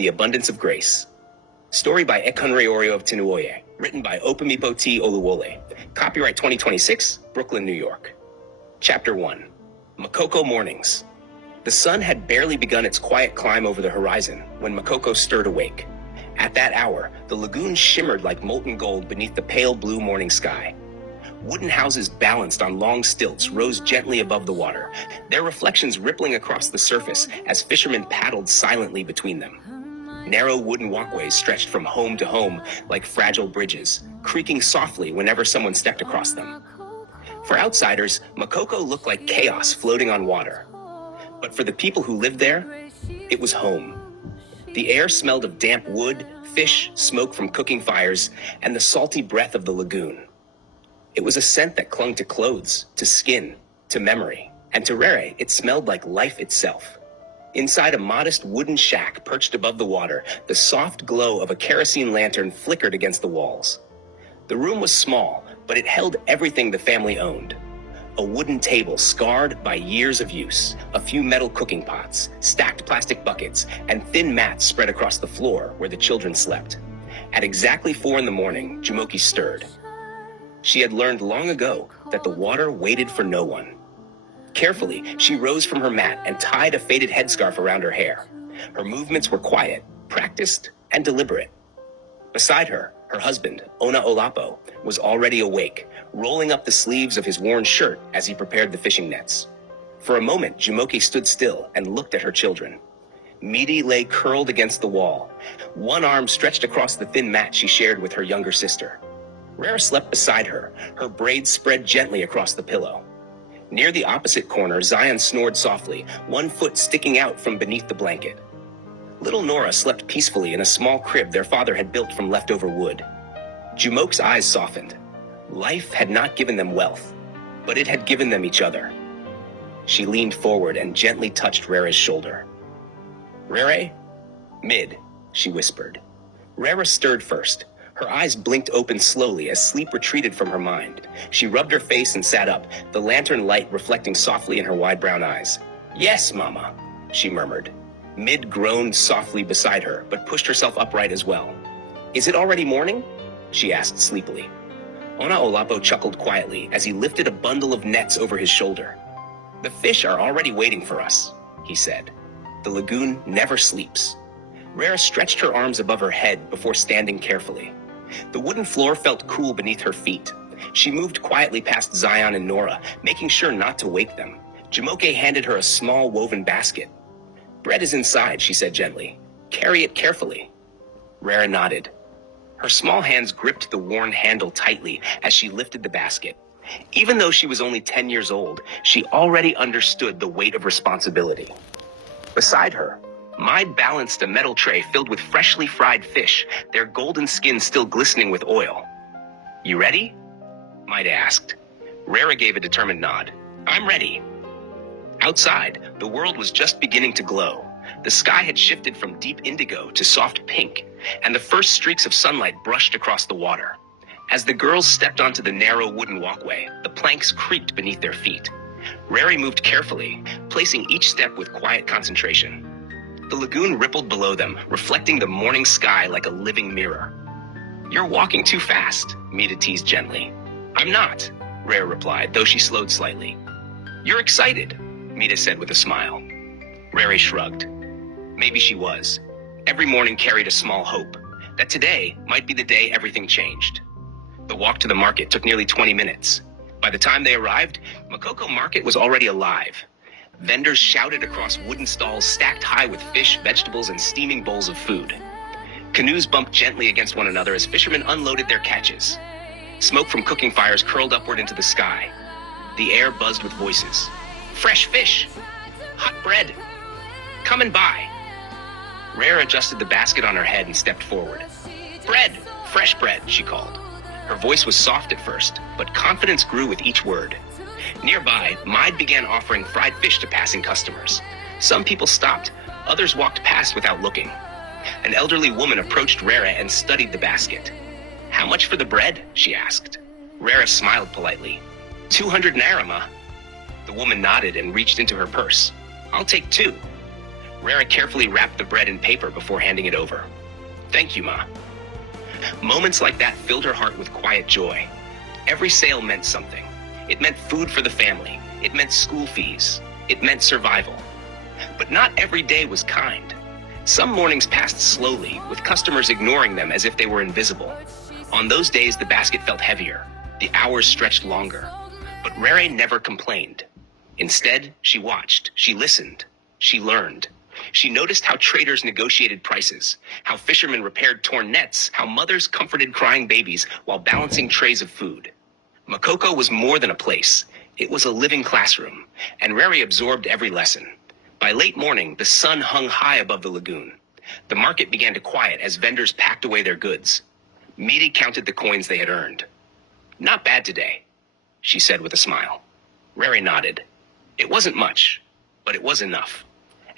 The Abundance of Grace. Story by Ekunreorio of Tinuoye. Written by Opamipo T. Oluwole. Copyright 2026, Brooklyn, New York. Chapter 1. Makoko Mornings. The sun had barely begun its quiet climb over the horizon when Makoko stirred awake. At that hour, the lagoon shimmered like molten gold beneath the pale blue morning sky. Wooden houses balanced on long stilts rose gently above the water, their reflections rippling across the surface as fishermen paddled silently between them. Narrow wooden walkways stretched from home to home like fragile bridges, creaking softly whenever someone stepped across them. For outsiders, Makoko looked like chaos floating on water. But for the people who lived there, it was home. The air smelled of damp wood, fish, smoke from cooking fires, and the salty breath of the lagoon. It was a scent that clung to clothes, to skin, to memory, and to Rere, it smelled like life itself. Inside a modest wooden shack perched above the water, the soft glow of a kerosene lantern flickered against the walls. The room was small, but it held everything the family owned. A wooden table scarred by years of use, a few metal cooking pots, stacked plastic buckets, and thin mats spread across the floor where the children slept. At exactly 4 a.m, Jumoke stirred. She had learned long ago that the water waited for no one. Carefully, she rose from her mat and tied a faded headscarf around her hair. Her movements were quiet, practiced, and deliberate. Beside her, her husband, Ona Olapo, was already awake, rolling up the sleeves of his worn shirt as he prepared the fishing nets. For a moment, Jumoke stood still and looked at her children. Midi lay curled against the wall, one arm stretched across the thin mat she shared with her younger sister. Rara slept beside her, her braids spread gently across the pillow. Near the opposite corner, Zion snored softly, one foot sticking out from beneath the blanket. Little Nora slept peacefully in a small crib their father had built from leftover wood. Jumoke's eyes softened. Life had not given them wealth, but it had given them each other. She leaned forward and gently touched Rare's shoulder. "Rere?" "Mid," she whispered. Rara stirred first. Her eyes blinked open slowly as sleep retreated from her mind. She rubbed her face and sat up, the lantern light reflecting softly in her wide brown eyes. "Yes, Mama," she murmured. Mid groaned softly beside her, but pushed herself upright as well. "Is it already morning?" she asked sleepily. Ona Olapo chuckled quietly as he lifted a bundle of nets over his shoulder. "The fish are already waiting for us," he said. "The lagoon never sleeps." Rara stretched her arms above her head before standing carefully. The wooden floor felt cool beneath her feet. She moved quietly past Zion and Nora, making sure not to wake them. Jumoke handed her a small woven basket. "Bread is inside," she said gently. "Carry it carefully." Rara nodded. Her small hands gripped the worn handle tightly as she lifted the basket. Even though she was only 10 years old, she already understood the weight of responsibility. Beside her, Maid balanced a metal tray filled with freshly fried fish, their golden skins still glistening with oil. "You ready?" Maid asked. Rara gave a determined nod. "I'm ready." Outside, the world was just beginning to glow. The sky had shifted from deep indigo to soft pink, and the first streaks of sunlight brushed across the water. As the girls stepped onto the narrow wooden walkway, the planks creaked beneath their feet. Rari moved carefully, placing each step with quiet concentration. The lagoon rippled below them, reflecting the morning sky like a living mirror. "You're walking too fast," Mida teased gently. "I'm not," Rare replied, though she slowed slightly. "You're excited," Mida said with a smile. Rare shrugged. Maybe she was. Every morning carried a small hope, that today might be the day everything changed. The walk to the market took nearly 20 minutes. By the time they arrived, Makoko Market was already alive. Vendors shouted across wooden stalls stacked high with fish, vegetables, and steaming bowls of food. Canoes bumped gently against one another as fishermen unloaded their catches. Smoke from cooking fires curled upward into the sky. The air buzzed with voices. "Fresh fish! Hot bread! Come and buy!" Rare adjusted the basket on her head and stepped forward. "Bread! Fresh bread!" she called. Her voice was soft at first, but confidence grew with each word. Nearby, Maid began offering fried fish to passing customers. Some people stopped, others walked past without looking. An elderly woman approached Rara and studied the basket. "How much for the bread?" she asked. Rara smiled politely. 200 naira, ma." The woman nodded and reached into her purse. "I'll take 2. Rara carefully wrapped the bread in paper before handing it over. Thank you, Ma. Moments like that filled her heart with quiet joy. Every sale meant something. It meant food for the family. It meant school fees. It meant survival. But not every day was kind. Some mornings passed slowly, with customers ignoring them as if they were invisible. On those days, the basket felt heavier. The hours stretched longer. But Rere never complained. Instead, she watched, she listened, she learned. She noticed how traders negotiated prices, how fishermen repaired torn nets, how mothers comforted crying babies while balancing trays of food. Makoko was more than a place. It was a living classroom, and Rere absorbed every lesson. By late morning, the sun hung high above the lagoon. The market began to quiet as vendors packed away their goods. Miri counted the coins they had earned. Not bad today, she said with a smile. Rere nodded. It wasn't much, but it was enough.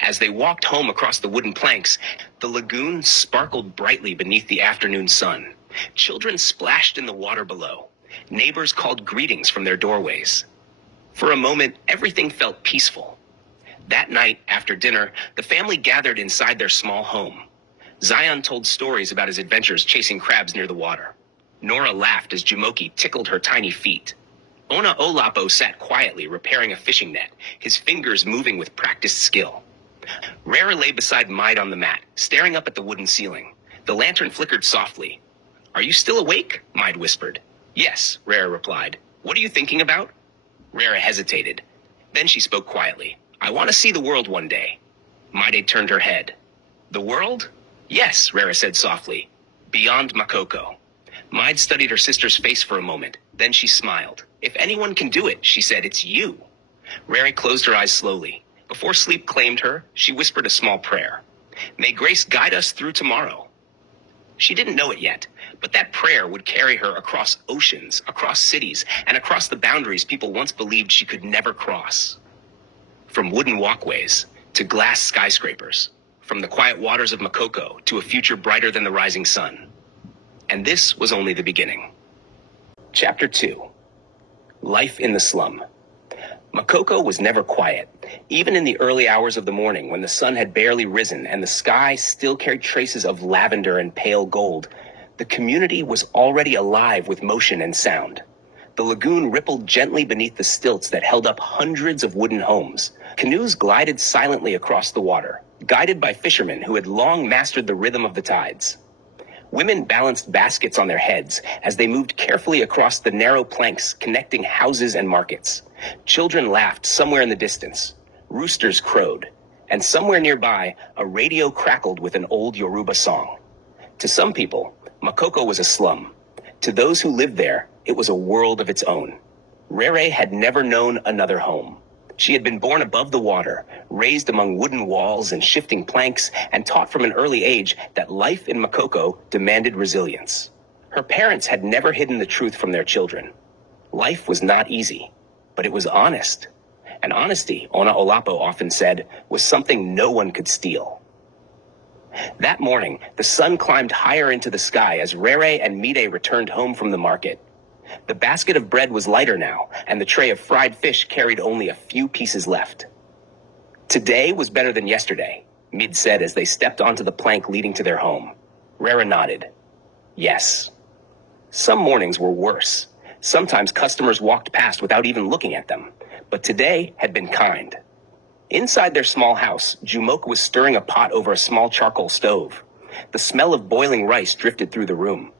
As they walked home across the wooden planks, the lagoon sparkled brightly beneath the afternoon sun. Children splashed in the water below. Neighbors called greetings from their doorways. For a moment, everything felt peaceful. That night, after dinner, the family gathered inside their small home. Zion told stories about his adventures chasing crabs near the water. Nora laughed as Jumoki tickled her tiny feet. Ona Olapo sat quietly repairing a fishing net, his fingers moving with practiced skill. Rara lay beside Maid on the mat, staring up at the wooden ceiling. The lantern flickered softly. Are you still awake? Maid whispered. Yes, Rara replied. What are you thinking about? Rara hesitated. Then she spoke quietly. I want to see the world one day. Maide turned her head. The world? Yes, Rara said softly. Beyond Makoko. Maid studied her sister's face for a moment. Then she smiled. If anyone can do it, she said, it's you. Rara closed her eyes slowly. Before sleep claimed her, she whispered a small prayer. May grace guide us through tomorrow. She didn't know it yet, but that prayer would carry her across oceans, across cities, and across the boundaries people once believed she could never cross. From wooden walkways to glass skyscrapers, from the quiet waters of Makoko to a future brighter than the rising sun. And this was only the beginning. Chapter 2. Life in the Slum. Makoko was never quiet, even in the early hours of the morning when the sun had barely risen and the sky still carried traces of lavender and pale gold. The community was already alive with motion and sound. The lagoon rippled gently beneath the stilts that held up hundreds of wooden homes. Canoes glided silently across the water, guided by fishermen who had long mastered the rhythm of the tides. Women balanced baskets on their heads as they moved carefully across the narrow planks connecting houses and markets. Children laughed somewhere in the distance. Roosters crowed, and somewhere nearby, a radio crackled with an old Yoruba song. To some people, Makoko was a slum. To those who lived there, it was a world of its own. Rere had never known another home. She had been born above the water, raised among wooden walls and shifting planks, and taught from an early age that life in Makoko demanded resilience. Her parents had never hidden the truth from their children. Life was not easy, but it was honest. And honesty, Ona Olapo often said, was something no one could steal. That morning, the sun climbed higher into the sky as Rere and Mide returned home from the market. The basket of bread was lighter now, and the tray of fried fish carried only a few pieces left. Today was better than yesterday, Mid said as they stepped onto the plank leading to their home. Rara nodded. Yes. Some mornings were worse. Sometimes customers walked past without even looking at them, but today had been kind. Inside their small house, Jumoke was stirring a pot over a small charcoal stove. The smell of boiling rice drifted through the room.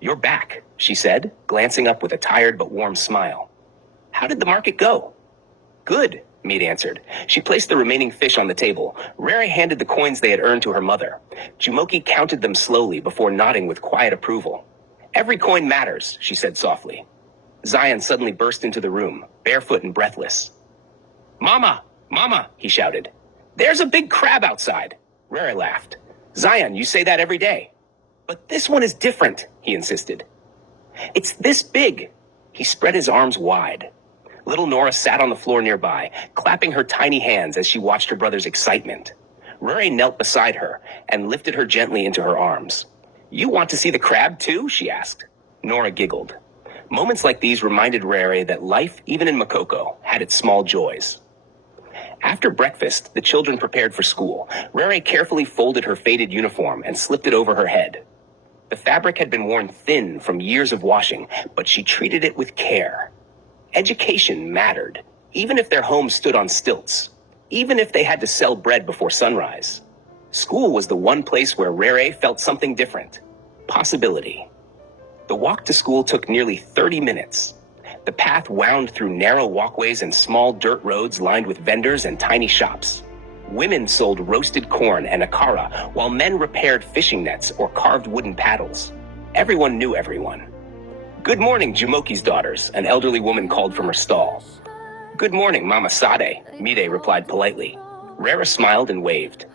You're back, she said, glancing up with a tired but warm smile. How did the market go? Good, Mead answered. She placed the remaining fish on the table. Rere handed the coins they had earned to her mother. Jumoke counted them slowly before nodding with quiet approval. Every coin matters, she said softly. Zion suddenly burst into the room, barefoot and breathless. Mama! Mama! He shouted. There's a big crab outside. Rere laughed. Zion, you say that every day. But this one is different, he insisted. It's this big. He spread his arms wide. Little Nora sat on the floor nearby, clapping her tiny hands as she watched her brother's excitement. Rere knelt beside her and lifted her gently into her arms. You want to see the crab too? She asked. Nora giggled. Moments like these reminded Rere that life, even in Makoko, had its small joys. After breakfast, the children prepared for school. Rere carefully folded her faded uniform and slipped it over her head. The fabric had been worn thin from years of washing, but she treated it with care. Education mattered, even if their home stood on stilts, even if they had to sell bread before sunrise. School was the one place where Rere felt something different. Possibility. The walk to school took nearly 30 minutes. The path wound through narrow walkways and small dirt roads lined with vendors and tiny shops. Women sold roasted corn and akara, while men repaired fishing nets or carved wooden paddles. Everyone knew everyone. "Good morning, Jumoki's daughters," an elderly woman called from her stall. "Good morning, Mama Sade," Mide replied politely. Rere smiled and waved.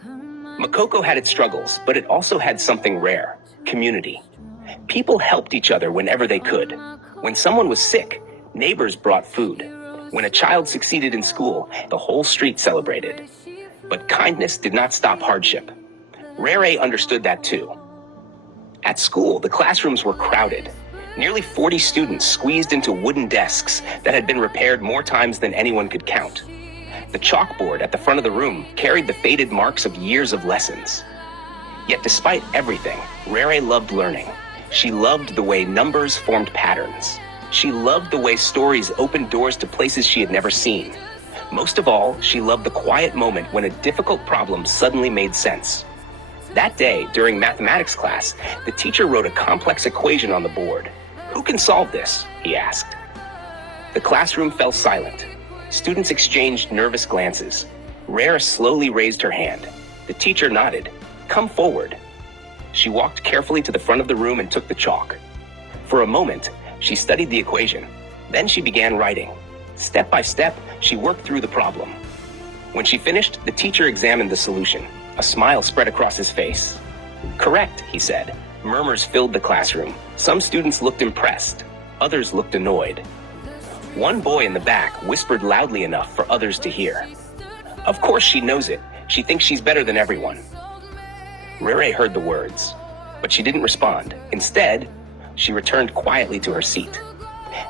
Makoko had its struggles, but it also had something rare: community. People helped each other whenever they could. When someone was sick, neighbors brought food. When a child succeeded in school, the whole street celebrated. But kindness did not stop hardship. Rere understood that too. At school, the classrooms were crowded. Nearly 40 students squeezed into wooden desks that had been repaired more times than anyone could count. The chalkboard at the front of the room carried the faded marks of years of lessons. Yet despite everything, Rere loved learning. She loved the way numbers formed patterns. She loved the way stories opened doors to places she had never seen. Most of all, she loved the quiet moment when a difficult problem suddenly made sense. That day, during mathematics class, the teacher wrote a complex equation on the board. "Who can solve this?" he asked. The classroom fell silent. Students exchanged nervous glances. Rere slowly raised her hand. The teacher nodded. "Come forward." She walked carefully to the front of the room and took the chalk. For a moment, she studied the equation. Then she began writing. Step by step, she worked through the problem. When she finished, the teacher examined the solution. A smile spread across his face. "Correct," he said. Murmurs filled the classroom. Some students looked impressed. Others looked annoyed. One boy in the back whispered loudly enough for others to hear. "Of course she knows it. She thinks she's better than everyone." Rere heard the words, but she didn't respond. Instead, she returned quietly to her seat.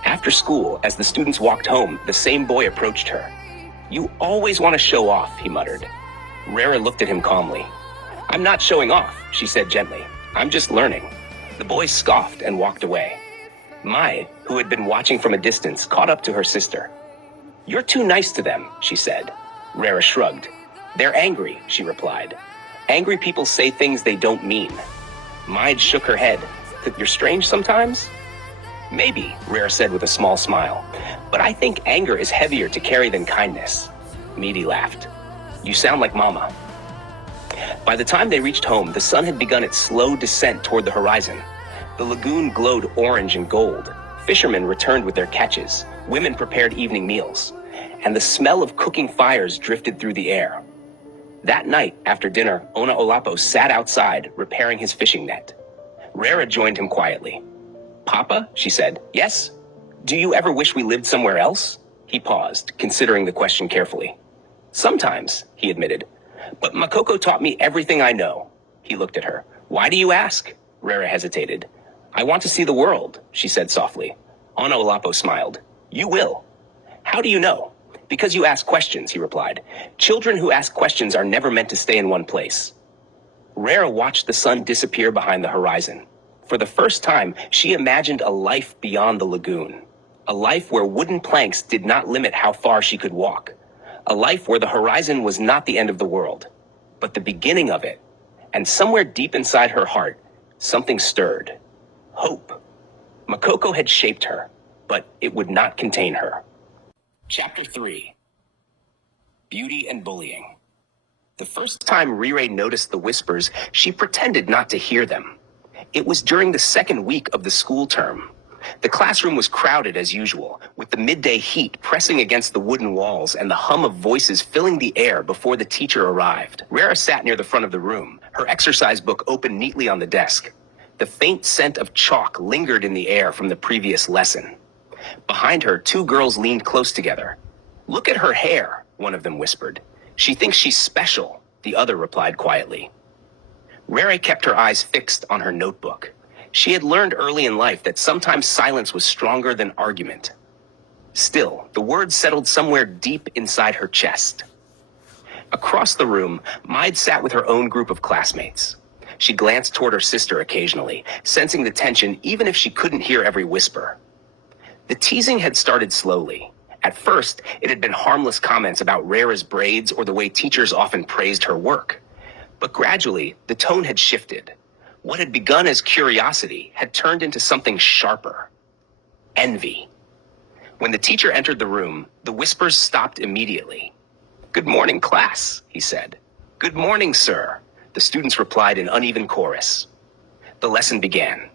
After school, as the students walked home, the same boy approached her. "You always want to show off," he muttered. Rere looked at him calmly. "I'm not showing off," she said gently. "I'm just learning." The boy scoffed and walked away. Mai, who had been watching from a distance, caught up to her sister. "You're too nice to them," she said. Rere shrugged. "They're angry," she replied. "Angry people say things they don't mean." Mai shook her head. "You're strange sometimes?" "Maybe," Rere said with a small smile. "But I think anger is heavier to carry than kindness." Midi laughed. "You sound like Mama." By the time they reached home, the sun had begun its slow descent toward the horizon. The lagoon glowed orange and gold. Fishermen returned with their catches. Women prepared evening meals. And the smell of cooking fires drifted through the air. That night, after dinner, Ona Olapo sat outside, repairing his fishing net. Rere joined him quietly. "Papa," she said. "Yes? Do you ever wish we lived somewhere else?" He paused, considering the question carefully. "Sometimes," he admitted. "But Makoko taught me everything I know." He looked at her. "Why do you ask?" Rere hesitated. "I want to see the world," she said softly. Ona Olapo smiled. "You will." "How do you know?" "Because you ask questions," he replied. "Children who ask questions are never meant to stay in one place." Rere watched the sun disappear behind the horizon. For the first time, she imagined a life beyond the lagoon. A life where wooden planks did not limit how far she could walk. A life where the horizon was not the end of the world, but the beginning of it. And somewhere deep inside her heart, something stirred. Hope. Makoko had shaped her, but it would not contain her. Chapter 3. Beauty and Bullying. The first time Rere noticed the whispers, she pretended not to hear them. It was during the second week of the school term. The classroom was crowded as usual, with the midday heat pressing against the wooden walls and the hum of voices filling the air before the teacher arrived. Rere sat near the front of the room, her exercise book open neatly on the desk. The faint scent of chalk lingered in the air from the previous lesson. Behind her, two girls leaned close together. "Look at her hair," one of them whispered. "She thinks she's special," the other replied quietly. Rere kept her eyes fixed on her notebook. She had learned early in life that sometimes silence was stronger than argument. Still, the words settled somewhere deep inside her chest. Across the room, Maid sat with her own group of classmates. She glanced toward her sister occasionally, sensing the tension even if she couldn't hear every whisper. The teasing had started slowly. At first, it had been harmless comments about Rara's braids or the way teachers often praised her work. But gradually, the tone had shifted. What had begun as curiosity had turned into something sharper. Envy. When the teacher entered the room, the whispers stopped immediately. "Good morning, class," he said. "Good morning, sir," the students replied in uneven chorus. The lesson began.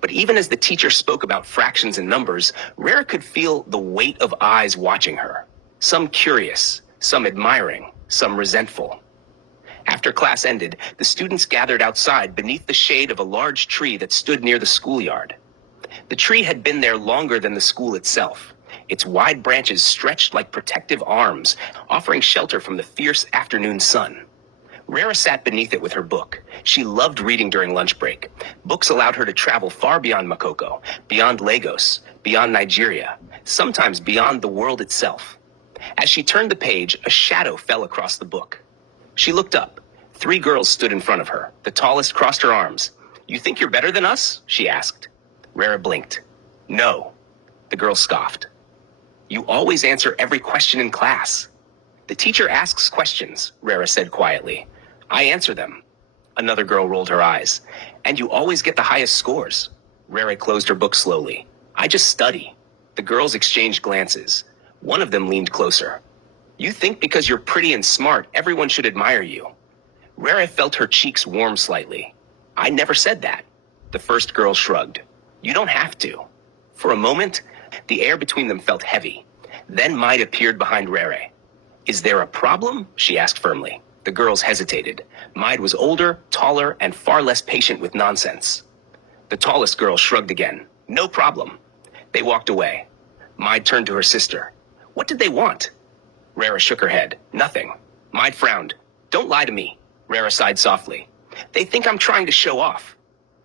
But even as the teacher spoke about fractions and numbers, Rara could feel the weight of eyes watching her. Some curious, some admiring, some resentful. After class ended, the students gathered outside beneath the shade of a large tree that stood near the schoolyard. The tree had been there longer than the school itself. Its wide branches stretched like protective arms, offering shelter from the fierce afternoon sun. Rara sat beneath it with her book. She loved reading during lunch break. Books allowed her to travel far beyond Makoko, beyond Lagos, beyond Nigeria, sometimes beyond the world itself. As she turned the page, a shadow fell across the book. She looked up. 3 girls stood in front of her. The tallest crossed her arms. "You think you're better than us?" she asked. Rara blinked. "No," the girl scoffed. "You always answer every question in class." "The teacher asks questions," Rara said quietly. "I answer them." Another girl rolled her eyes. "And you always get the highest scores." Rara closed her book slowly. "I just study." The girls exchanged glances. One of them leaned closer. "You think because you're pretty and smart, everyone should admire you." Rara felt her cheeks warm slightly. "I never said that." The first girl shrugged. "You don't have to." For a moment, the air between them felt heavy. Then Maid appeared behind Rara. "Is there a problem?" she asked firmly. The girls hesitated. Maid was older, taller, and far less patient with nonsense. The tallest girl shrugged again. "No problem." They walked away. Maid turned to her sister. "What did they want?" Rara shook her head. "Nothing." Maid frowned. "Don't lie to me." Rara sighed softly. "They think I'm trying to show off."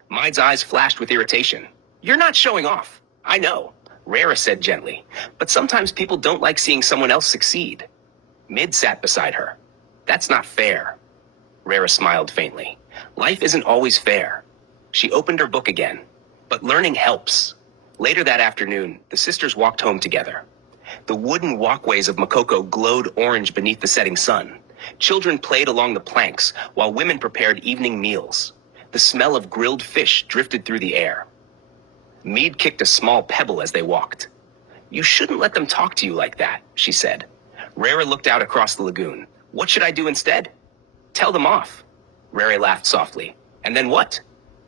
Maid's eyes flashed with irritation. "You're not showing off." "I know," Rara said gently. "But sometimes people don't like seeing someone else succeed." Mid sat beside her. "That's not fair." Rara smiled faintly. "Life isn't always fair." She opened her book again. "But learning helps." Later that afternoon, the sisters walked home together. The wooden walkways of Makoko glowed orange beneath the setting sun. Children played along the planks, while women prepared evening meals. The smell of grilled fish drifted through the air. Mead kicked a small pebble as they walked. "You shouldn't let them talk to you like that," she said. Rara looked out across the lagoon. "What should I do instead?" "Tell them off." Rara laughed softly. "And then what?"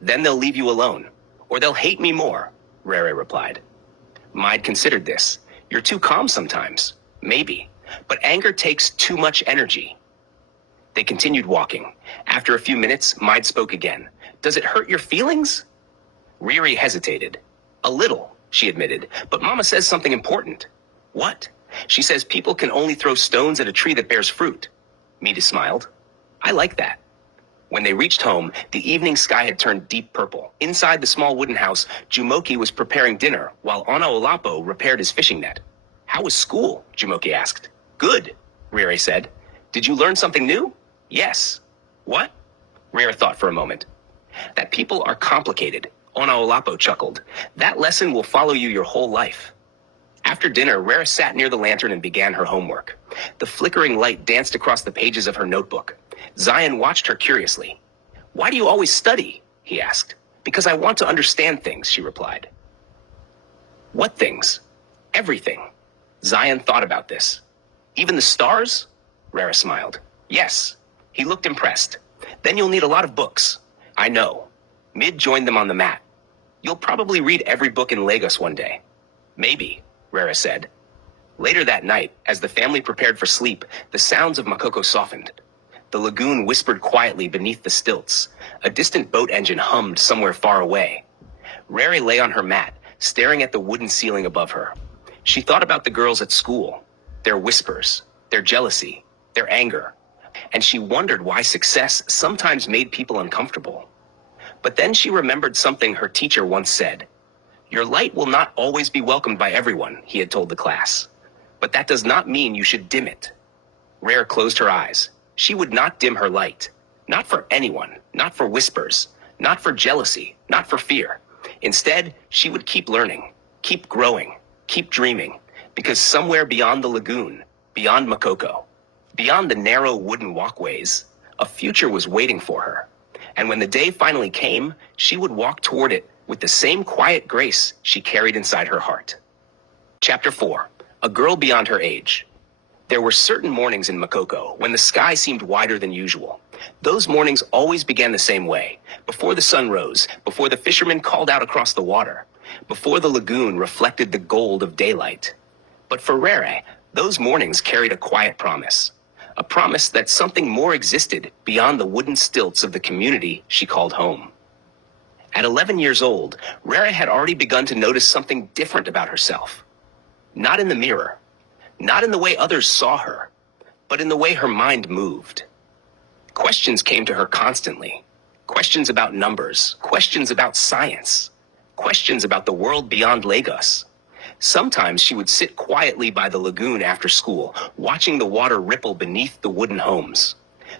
"Then they'll leave you alone. Or they'll hate me more," Rara replied. Maid considered this. "You're too calm sometimes." "Maybe. But anger takes too much energy." They continued walking. After a few minutes, Maid spoke again. "Does it hurt your feelings?" Riri hesitated. "A little," she admitted, "but Mama says something important." "What?" "She says people can only throw stones at a tree that bears fruit." Mita smiled. "I like that." When they reached home, the evening sky had turned deep purple. Inside the small wooden house, Jumoke was preparing dinner, while Olapo repaired his fishing net. "How was school?" Jumoke asked. "Good," Riri said. "Did you learn something new?" "Yes." "What?" Riri thought for a moment. "That people are complicated," Olapo chuckled. "That lesson will follow you your whole life." After dinner, Rara sat near the lantern and began her homework. The flickering light danced across the pages of her notebook. Zion watched her curiously. "Why do you always study?" he asked. "Because I want to understand things," she replied. "What things?" "Everything." Zion thought about this. "Even the stars?" Rara smiled. "Yes." He looked impressed. "Then you'll need a lot of books." "I know." Mid joined them on the mat. "You'll probably read every book in Lagos one day." "Maybe," Rara said. Later that night, as the family prepared for sleep, the sounds of Makoko softened. The lagoon whispered quietly beneath the stilts. A distant boat engine hummed somewhere far away. Rara lay on her mat, staring at the wooden ceiling above her. She thought about the girls at school, their whispers, their jealousy, their anger, and she wondered why success sometimes made people uncomfortable. But then she remembered something her teacher once said. "Your light will not always be welcomed by everyone," he had told the class. "But that does not mean you should dim it." Rara closed her eyes. She would not dim her light. Not for anyone, not for whispers, not for jealousy, not for fear. Instead, she would keep learning, keep growing, keep dreaming, because somewhere beyond the lagoon, beyond Makoko, beyond the narrow wooden walkways, a future was waiting for her. And when the day finally came, she would walk toward it with the same quiet grace she carried inside her heart. Chapter 4. A Girl Beyond Her Age. There were certain mornings in Makoko when the sky seemed wider than usual. Those mornings always began the same way, before the sun rose, before the fishermen called out across the water, before the lagoon reflected the gold of daylight. But for Rere, those mornings carried a quiet promise. A promise that something more existed beyond the wooden stilts of the community she called home. At 11 years old, Rere had already begun to notice something different about herself. Not in the mirror, not in the way others saw her, but in the way her mind moved. Questions came to her constantly. Questions about numbers, questions about science, questions about the world beyond Lagos. Sometimes she would sit quietly by the lagoon after school, watching the water ripple beneath the wooden homes.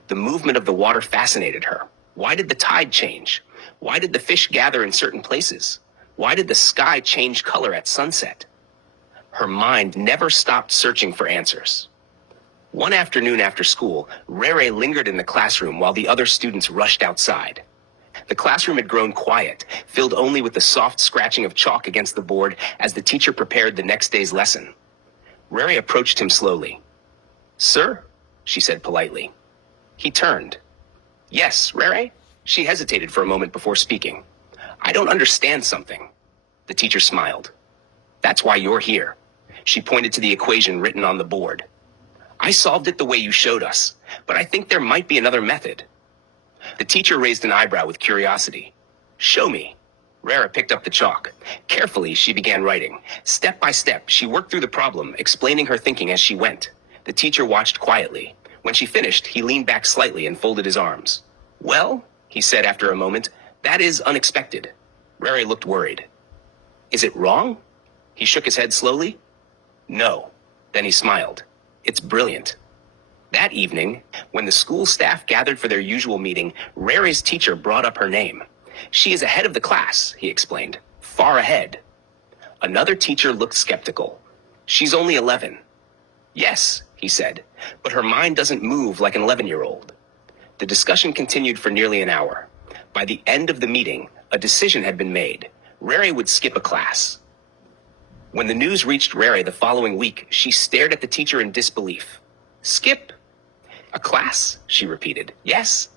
The movement of the water fascinated her. Why did the tide change? Why did the fish gather in certain places? Why did the sky change color at sunset? Her mind never stopped searching for answers. One afternoon after school, Rere lingered in the classroom while the other students rushed outside. The classroom had grown quiet, filled only with the soft scratching of chalk against the board as the teacher prepared the next day's lesson. Rere approached him slowly. "Sir?" she said politely. He turned. "Yes, Rere?" She hesitated for a moment before speaking. "I don't understand something." The teacher smiled. "That's why you're here." She pointed to the equation written on the board. "I solved it the way you showed us, but I think there might be another method." The teacher raised an eyebrow with curiosity. "Show me." Rere picked up the chalk. Carefully, she began writing. Step by step, she worked through the problem, explaining her thinking as she went. The teacher watched quietly. When she finished, he leaned back slightly and folded his arms. "Well," he said after a moment, "that is unexpected." Rere looked worried. "Is it wrong?" He shook his head slowly. "No." Then he smiled. "It's brilliant." That evening, when the school staff gathered for their usual meeting, Rere's teacher brought up her name. "She is ahead of the class," he explained. "Far ahead." Another teacher looked skeptical. "She's only 11. "Yes," he said, "but her mind doesn't move like an 11-year-old. The discussion continued for nearly an hour. By the end of the meeting, a decision had been made. Rere would skip a class. When the news reached Rere the following week, she stared at the teacher in disbelief. "Skip? A class?" she repeated. "Yes,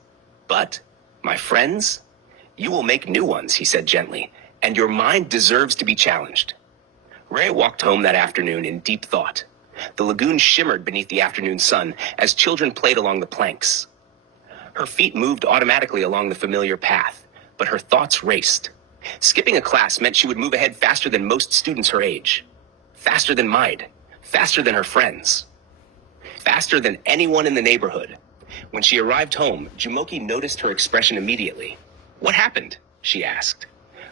but, my friends, you will make new ones," he said gently, "and your mind deserves to be challenged." Rere walked home that afternoon in deep thought. The lagoon shimmered beneath the afternoon sun as children played along the planks. Her feet moved automatically along the familiar path, but her thoughts raced. Skipping a class meant she would move ahead faster than most students her age. Faster than Maid. Faster than her friends. Faster than anyone in the neighborhood. When she arrived home, Jumoke noticed her expression immediately. "What happened?" she asked.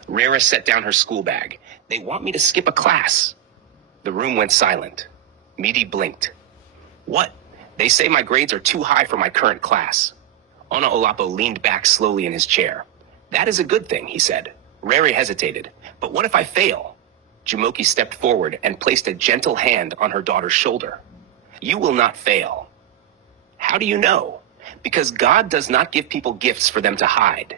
Rere set down her school bag. "They want me to skip a class." The room went silent. Midi blinked. "What? They say my grades are too high for my current class." Ona Olapo leaned back slowly in his chair. "That is a good thing," he said. Rere hesitated. "But what if I fail?" Jumoke stepped forward and placed a gentle hand on her daughter's shoulder. "You will not fail." "How do you know?" "Because God does not give people gifts for them to hide."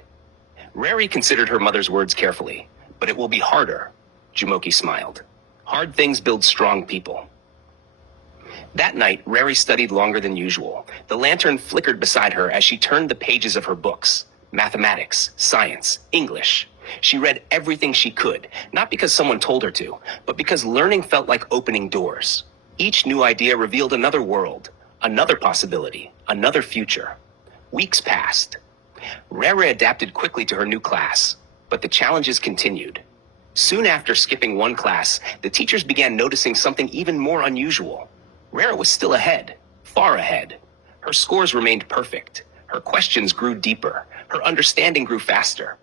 Rere considered her mother's words carefully. "But it will be harder." Jumoke smiled. "Hard things build strong people." That night, Rere studied longer than usual. The lantern flickered beside her as she turned the pages of her books. Mathematics, science, English. She read everything she could, not because someone told her to, but because learning felt like opening doors. Each new idea revealed another world, another possibility, another future. Weeks passed. Rere adapted quickly to her new class, but the challenges continued. Soon after skipping one class, the teachers began noticing something even more unusual. Rere was still ahead, far ahead. Her scores remained perfect. Her questions grew deeper. Her understanding grew faster.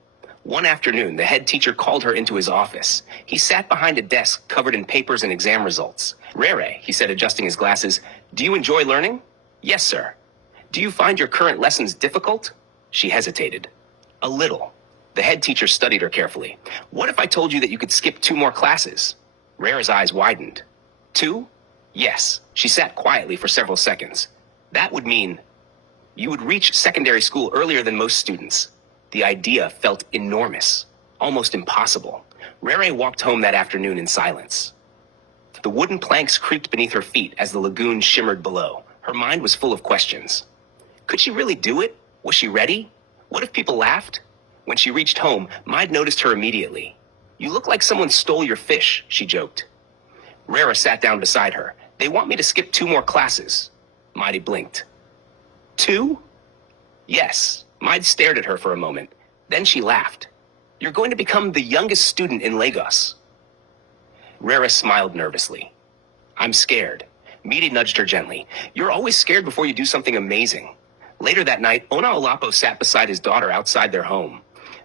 One afternoon, the head teacher called her into his office. He sat behind a desk covered in papers and exam results. "Rere," he said, adjusting his glasses, "do you enjoy learning?" "Yes, sir." Do you find your current lessons difficult? She hesitated. A little. The head teacher studied her carefully. What if I told you that you could skip 2 more classes? Rare's eyes widened. 2? Yes. She sat quietly for several seconds. That would mean you would reach secondary school earlier than most students. The idea felt enormous, almost impossible. Rere walked home that afternoon in silence. The wooden planks creaked beneath her feet as the lagoon shimmered below. Her mind was full of questions. Could she really do it? Was she ready? What if people laughed? When she reached home, Maid noticed her immediately. You look like someone stole your fish, she joked. Rere sat down beside her. They want me to skip 2 more classes. Maid blinked. 2? Yes. Maid stared at her for a moment. Then she laughed. You're going to become the youngest student in Lagos. Rere smiled nervously. I'm scared. Maid nudged her gently. You're always scared before you do something amazing. Later that night, Onaolapo sat beside his daughter outside their home.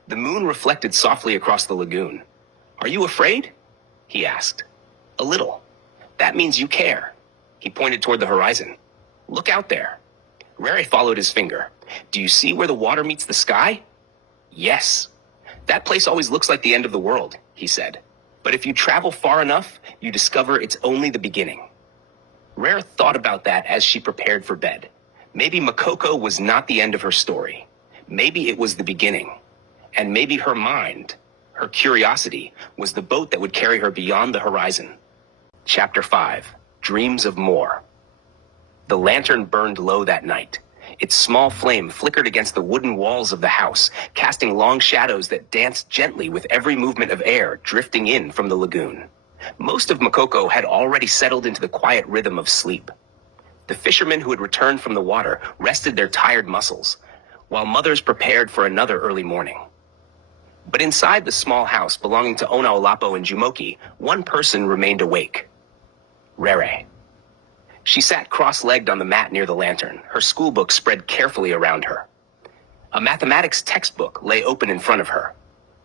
The moon reflected softly across the lagoon. Are you afraid? He asked. A little. That means you care. He pointed toward the horizon. Look out there. Rere followed his finger. Do you see where the water meets the sky? Yes. That place always looks like the end of the world, he said. But if you travel far enough, you discover it's only the beginning. Rere thought about that as she prepared for bed. Maybe Makoko was not the end of her story. Maybe it was the beginning. And maybe her mind, her curiosity, was the boat that would carry her beyond the horizon. Chapter 5. Dreams of More. The lantern burned low that night. Its small flame flickered against the wooden walls of the house, casting long shadows that danced gently with every movement of air drifting in from the lagoon. Most of Makoko had already settled into the quiet rhythm of sleep. The fishermen who had returned from the water rested their tired muscles, while mothers prepared for another early morning. But inside the small house belonging to Onaolapo and Jumoki, one person remained awake. Rere. She sat cross-legged on the mat near the lantern, her schoolbook spread carefully around her. A mathematics textbook lay open in front of her.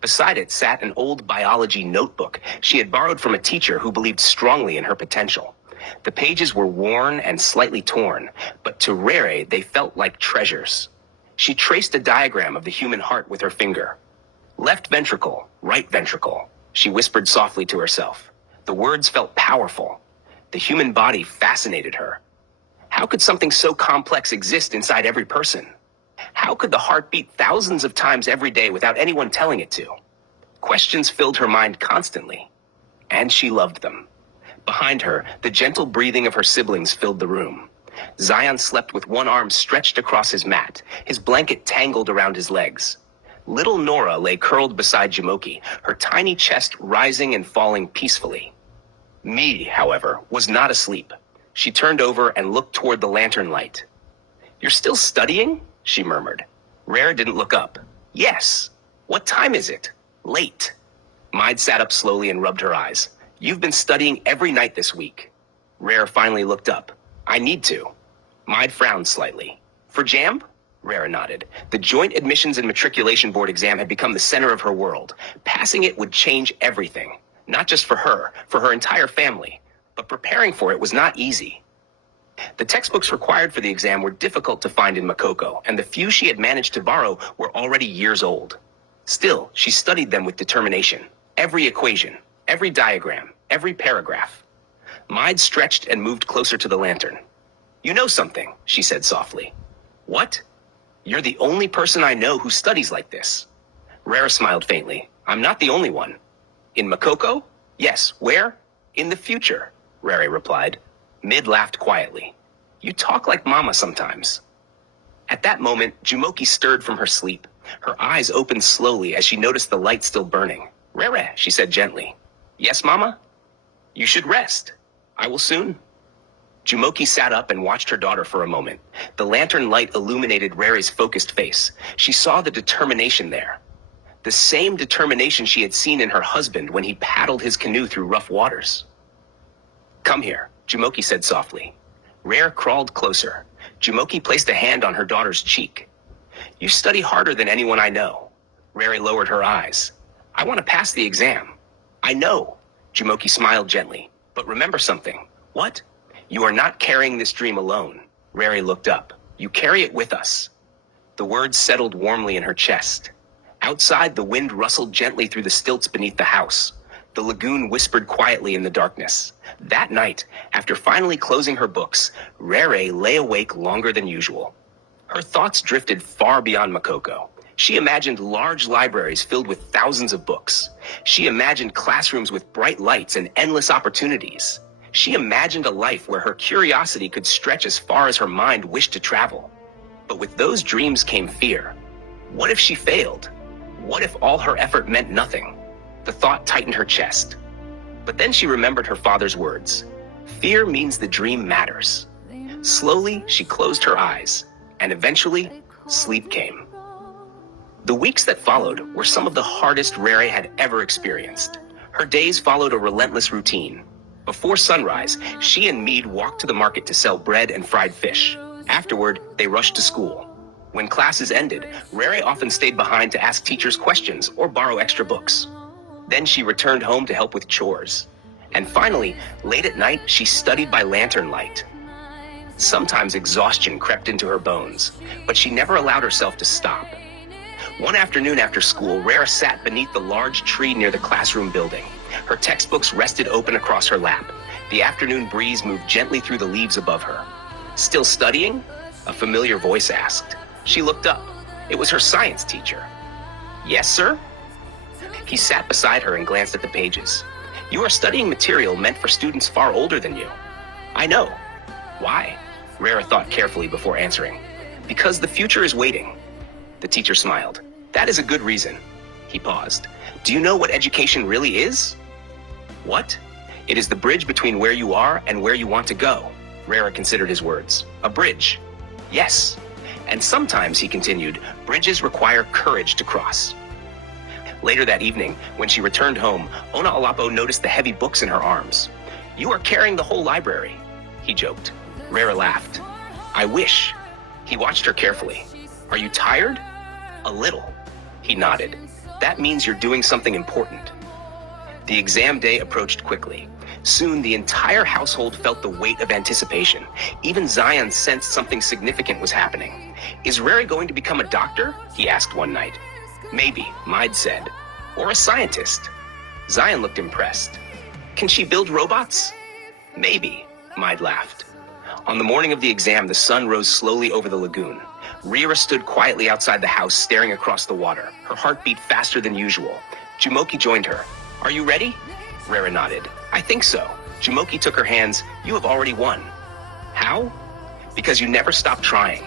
Beside it sat an old biology notebook she had borrowed from a teacher who believed strongly in her potential. The pages were worn and slightly torn, but to Rere they felt like treasures. She traced a diagram of the human heart with her finger. Left ventricle, right ventricle, she whispered softly to herself. The words felt powerful. The human body fascinated her. How could something so complex exist inside every person? How could the heart beat thousands of times every day without anyone telling it to? Questions filled her mind constantly, and she loved them. Behind her, the gentle breathing of her siblings filled the room. Zion slept with one arm stretched across his mat, his blanket tangled around his legs. Little Nora lay curled beside Jumoki, her tiny chest rising and falling peacefully. Me, however, was not asleep. She turned over and looked toward the lantern light. You're still studying? She murmured. Rere didn't look up. Yes. What time is it? Late. Maid sat up slowly and rubbed her eyes. You've been studying every night this week. Rere finally looked up. I need to. Maid frowned slightly. For JAMB? Rere nodded. The Joint Admissions and Matriculation Board exam had become the center of her world. Passing it would change everything. Not just for her entire family. But preparing for it was not easy. The textbooks required for the exam were difficult to find in Makoko, and the few she had managed to borrow were already years old. Still, she studied them with determination. Every equation, every diagram, every paragraph. Maid stretched and moved closer to the lantern. You know something, she said softly. What? You're the only person I know who studies like this. Rere smiled faintly. I'm not the only one. In Makoko? Yes. Where? In the future, Rere replied. Mid laughed quietly. You talk like Mama sometimes. At that moment, Jumoki stirred from her sleep. Her eyes opened slowly as she noticed the light still burning. Rere, she said gently. Yes, Mama? You should rest. I will soon. Jumoki sat up and watched her daughter for a moment. The lantern light illuminated Rere's focused face. She saw the determination there. The same determination she had seen in her husband when he paddled his canoe through rough waters. Come here, Jumoki said softly. Rere crawled closer. Jumoki placed a hand on her daughter's cheek. You study harder than anyone I know. Rere lowered her eyes. I want to pass the exam. I know. Jumoki smiled gently. But remember something. What? You are not carrying this dream alone. Rere looked up. You carry it with us. The words settled warmly in her chest. Outside, the wind rustled gently through the stilts beneath the house. The lagoon whispered quietly in the darkness. That night, after finally closing her books, Rere lay awake longer than usual. Her thoughts drifted far beyond Makoko. She imagined large libraries filled with thousands of books. She imagined classrooms with bright lights and endless opportunities. She imagined a life where her curiosity could stretch as far as her mind wished to travel. But with those dreams came fear. What if she failed? What if all her effort meant nothing? The thought tightened her chest. But then she remembered her father's words. Fear means the dream matters. Slowly, she closed her eyes, and eventually, sleep came. The weeks that followed were some of the hardest Rere had ever experienced. Her days followed a relentless routine. Before sunrise, she and Mead walked to the market to sell bread and fried fish. Afterward, they rushed to school. When classes ended, Rere often stayed behind to ask teachers questions or borrow extra books. Then she returned home to help with chores. And finally, late at night, she studied by lantern light. Sometimes exhaustion crept into her bones, but she never allowed herself to stop. One afternoon after school, Rere sat beneath the large tree near the classroom building. Her textbooks rested open across her lap. The afternoon breeze moved gently through the leaves above her. Still studying? A familiar voice asked. She looked up. It was her science teacher. Yes, sir? He sat beside her and glanced at the pages. You are studying material meant for students far older than you. I know. Why? Rere thought carefully before answering. Because the future is waiting. The teacher smiled. That is a good reason. He paused. Do you know what education really is? What? It is the bridge between where you are and where you want to go. Rere considered his words. A bridge. Yes. And sometimes, he continued, bridges require courage to cross. Later that evening, when she returned home, Ona Alapo noticed the heavy books in her arms. You are carrying the whole library, he joked. Rere laughed. I wish. He watched her carefully. Are you tired? A little. He nodded. That means you're doing something important. The exam day approached quickly. Soon, the entire household felt the weight of anticipation. Even Zion sensed something significant was happening. Is Rere going to become a doctor? He asked one night. Maybe, Maid said. Or a scientist. Zion looked impressed. Can she build robots? Maybe, Maid laughed. On the morning of the exam, the sun rose slowly over the lagoon. Rere stood quietly outside the house, staring across the water. Her heart beat faster than usual. Jumoki joined her. Are you ready? Rere nodded. I think so. Jumoki took her hands. You have already won. How? Because you never stopped trying.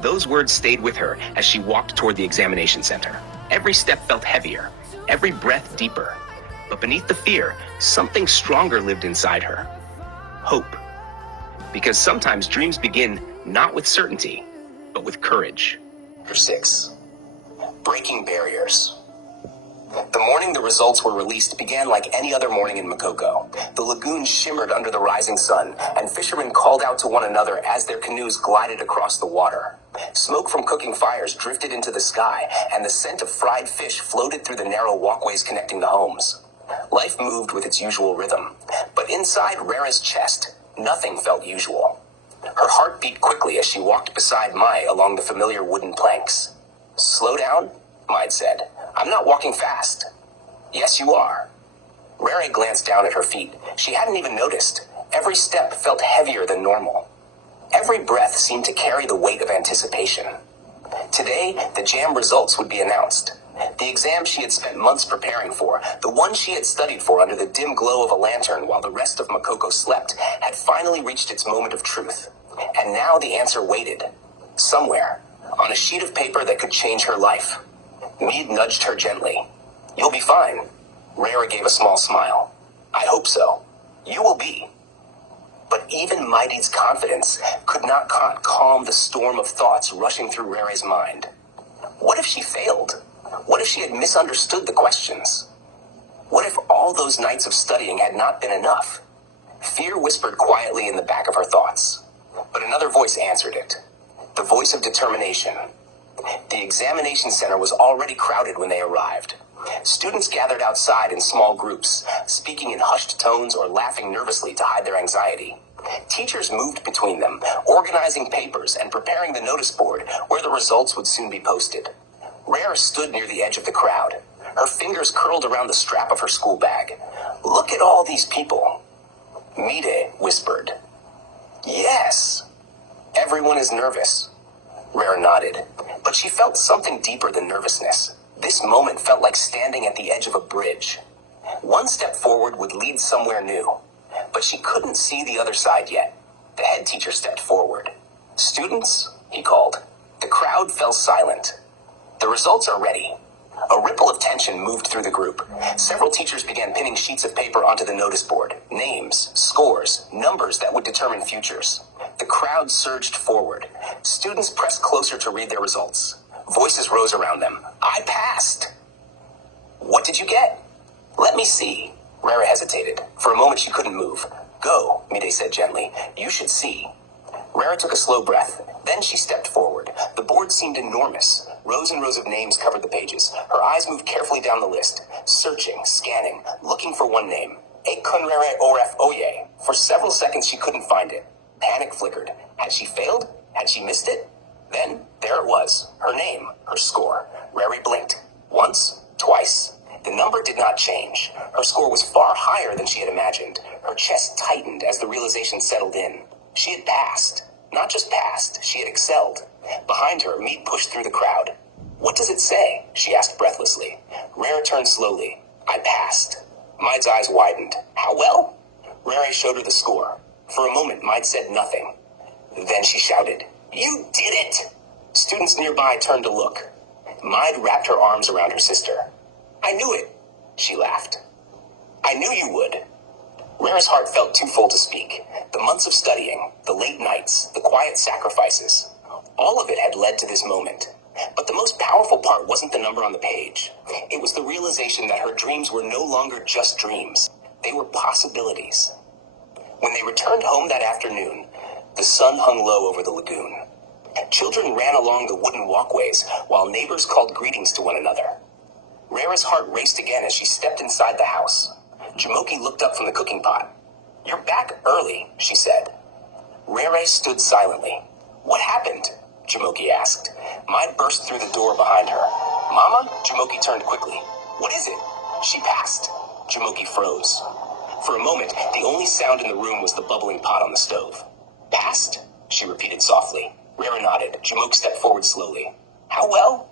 Those words stayed with her as she walked toward the examination center. Every step felt heavier, every breath deeper. But beneath the fear, something stronger lived inside her. Hope. Because sometimes dreams begin not with certainty, but with courage. Chapter 6. Breaking Barriers. The morning the results were released began like any other morning in Makoko. The lagoon shimmered under the rising sun, and fishermen called out to one another as their canoes glided across the water. Smoke from cooking fires drifted into the sky, and the scent of fried fish floated through the narrow walkways connecting the homes. Life moved with its usual rhythm, but inside Rere's chest, nothing felt usual. Her heart beat quickly as she walked beside Mai along the familiar wooden planks. Slow down, Maid said. I'm not walking fast. Yes, you are. Rere glanced down at her feet. She hadn't even noticed. Every step felt heavier than normal. Every breath seemed to carry the weight of anticipation. Today, the jam results would be announced. The exam she had spent months preparing for, the one she had studied for under the dim glow of a lantern while the rest of Makoko slept, had finally reached its moment of truth. And now the answer waited. Somewhere, on a sheet of paper that could change her life. Mead nudged her gently. You'll be fine. Rere gave a small smile. I hope so. You will be. But even Mighty's confidence could not calm the storm of thoughts rushing through Rere's mind. What if she failed? What if she had misunderstood the questions? What if all those nights of studying had not been enough? Fear whispered quietly in the back of her thoughts. But another voice answered it. The voice of determination. The examination center was already crowded when they arrived. Students gathered outside in small groups, speaking in hushed tones or laughing nervously to hide their anxiety. Teachers moved between them, organizing papers and preparing the notice board where the results would soon be posted. Rare stood near the edge of the crowd, her fingers curled around the strap of her school bag. "Look at all these people," Mide whispered. "Yes." "Everyone is nervous." Rare nodded, but she felt something deeper than nervousness. This moment felt like standing at the edge of a bridge. One step forward would lead somewhere new, but she couldn't see the other side yet. The head teacher stepped forward. "Students," he called. The crowd fell silent. "The results are ready." A ripple of tension moved through the group. Several teachers began pinning sheets of paper onto the notice board. Names, scores, numbers that would determine futures. The crowd surged forward. Students pressed closer to read their results. Voices rose around them. "I passed." "What did you get?" "Let me see." Rara hesitated. For a moment she couldn't move. "Go," Mide said gently. "You should see." Rara took a slow breath. Then she stepped forward. The board seemed enormous. Rows and rows of names covered the pages. Her eyes moved carefully down the list, searching, scanning, looking for one name. Ekunrere Oref Oye. For several seconds she couldn't find it. Panic flickered. Had she failed? Had she missed it? Then, there it was. Her name, her score. Rari blinked. Once, twice. The number did not change. Her score was far higher than she had imagined. Her chest tightened as the realization settled in. She had passed. Not just passed, she had excelled. Behind her, Mead pushed through the crowd. "What does it say?" she asked breathlessly. Rare turned slowly. "I passed." Maid's eyes widened. "How well?" Rare showed her the score. For a moment, Maid said nothing. Then she shouted, "You did it!" Students nearby turned to look. Maid wrapped her arms around her sister. "I knew it," she laughed. "I knew you would." Rare's heart felt too full to speak. The months of studying, the late nights, the quiet sacrifices, all of it had led to this moment. But the most powerful part wasn't the number on the page. It was the realization that her dreams were no longer just dreams. They were possibilities. When they returned home that afternoon, the sun hung low over the lagoon. Children ran along the wooden walkways while neighbors called greetings to one another. Rare's heart raced again as she stepped inside the house. Jamoki looked up from the cooking pot. "You're back early," she said. Rare stood silently. "What happened?" Jamoki asked. Maid burst through the door behind her. "Mama?" Jamoki turned quickly. "What is it?" "She passed." Jamoki froze. For a moment, the only sound in the room was the bubbling pot on the stove. "Passed?" she repeated softly. Rare nodded. Jamoke stepped forward slowly. "How well?"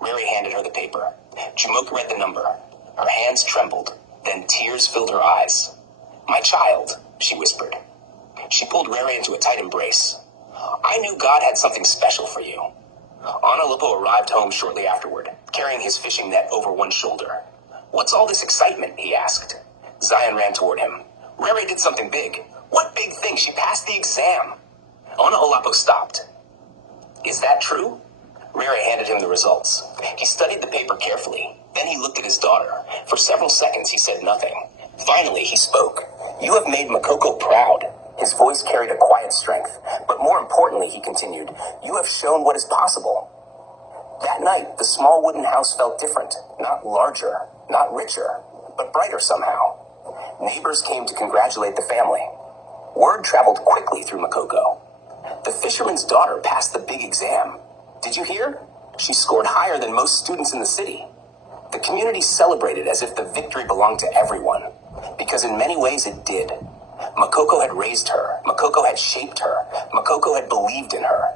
Rare handed her the paper. Jamoke read the number. Her hands trembled. Then tears filled her eyes. "My child," she whispered. She pulled Rare into a tight embrace. "I knew God had something special for you." Analopo arrived home shortly afterward, carrying his fishing net over one shoulder. "What's all this excitement?" he asked. Zion ran toward him. "Rare did something big." "What big thing? She passed the exam." Olapo stopped. "Is that true?" Rare handed him the results. He studied the paper carefully. Then he looked at his daughter. For several seconds he said nothing. Finally he spoke. "You have made Makoko proud." His voice carried a quiet strength. "But more importantly," he continued, "you have shown what is possible." That night, the small wooden house felt different. Not larger, not richer, but brighter somehow. Neighbors came to congratulate the family. Word traveled quickly through Makoko. The fisherman's daughter passed the big exam. Did you hear? She scored higher than most students in the city. The community celebrated as if the victory belonged to everyone, because in many ways it did. Makoko had raised her. Makoko had shaped her. Makoko had believed in her.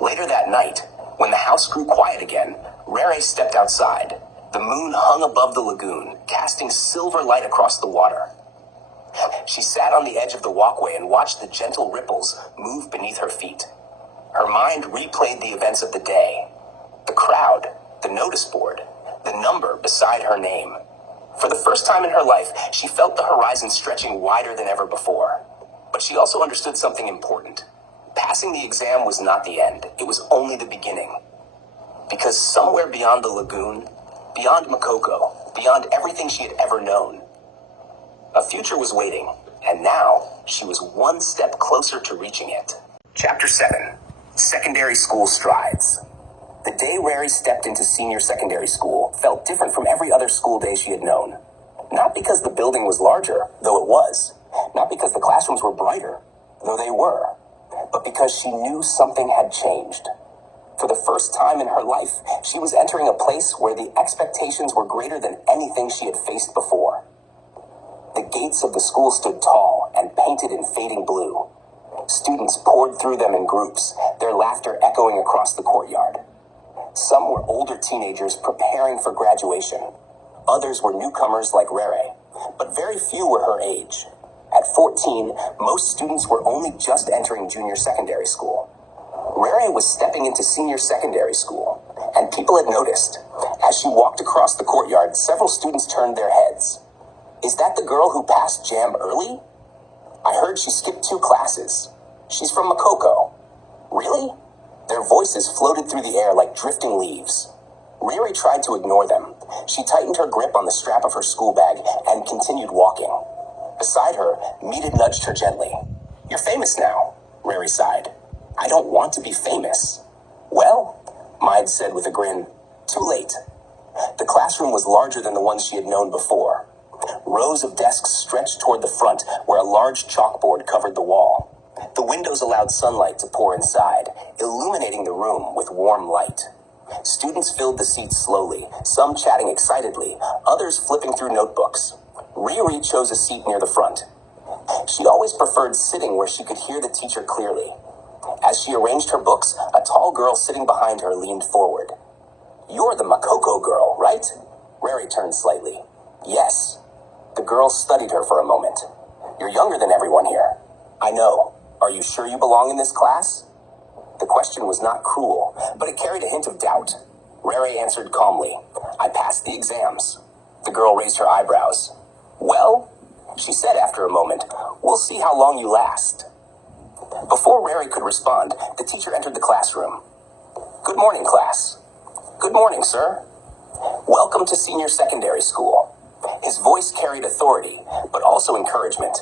Later that night, when the house grew quiet again, Rere stepped outside. The moon hung above the lagoon, casting silver light across the water. She sat on the edge of the walkway and watched the gentle ripples move beneath her feet. Her mind replayed the events of the day. The crowd, the notice board, the number beside her name. For the first time in her life, she felt the horizon stretching wider than ever before. But she also understood something important. Passing the exam was not the end. It was only the beginning. Because somewhere beyond the lagoon, beyond Makoko, beyond everything she had ever known, a future was waiting, and now she was one step closer to reaching it. Chapter 7. Secondary School Strides. The day Rary stepped into senior secondary school felt different from every other school day she had known. Not because the building was larger, though it was. Not because the classrooms were brighter. though they were, but because she knew something had changed. For the first time in her life, she was entering a place where the expectations were greater than anything she had faced before. The gates of the school stood tall and painted in fading blue. Students poured through them in groups, their laughter echoing across the courtyard. Some were older teenagers preparing for graduation. Others were newcomers like Rere, but very few were her age. At 14, most students were only just entering junior secondary school. Rere was stepping into senior secondary school, and people had noticed. As she walked across the courtyard, several students turned their heads. "Is that the girl who passed jam early? I heard she skipped 2 classes. She's from Makoko." "Really?" Their voices floated through the air like drifting leaves. Riri tried to ignore them. She tightened her grip on the strap of her school bag and continued walking. Beside her, Mita nudged her gently. "You're famous now," Riri sighed. "I don't want to be famous." "Well," Maid said with a grin, "too late." The classroom was larger than the ones she had known before. Rows of desks stretched toward the front, where a large chalkboard covered the wall. The windows allowed sunlight to pour inside, illuminating the room with warm light. Students filled the seats slowly, some chatting excitedly, others flipping through notebooks. Riri chose a seat near the front. She always preferred sitting where she could hear the teacher clearly. As she arranged her books, a tall girl sitting behind her leaned forward. "You're the Makoko girl, right?" Riri turned slightly. "Yes." The girl studied her for a moment. "You're younger than everyone here." "I know. Are you sure you belong in this class?" The question was not cruel, but it carried a hint of doubt. Riri answered calmly, "I passed the exams." The girl raised her eyebrows. "Well," she said after a moment, "we'll see how long you last." Before Riri could respond, the teacher entered the classroom. "Good morning, class." "Good morning, sir." "Welcome to senior secondary school." His voice carried authority, but also encouragement.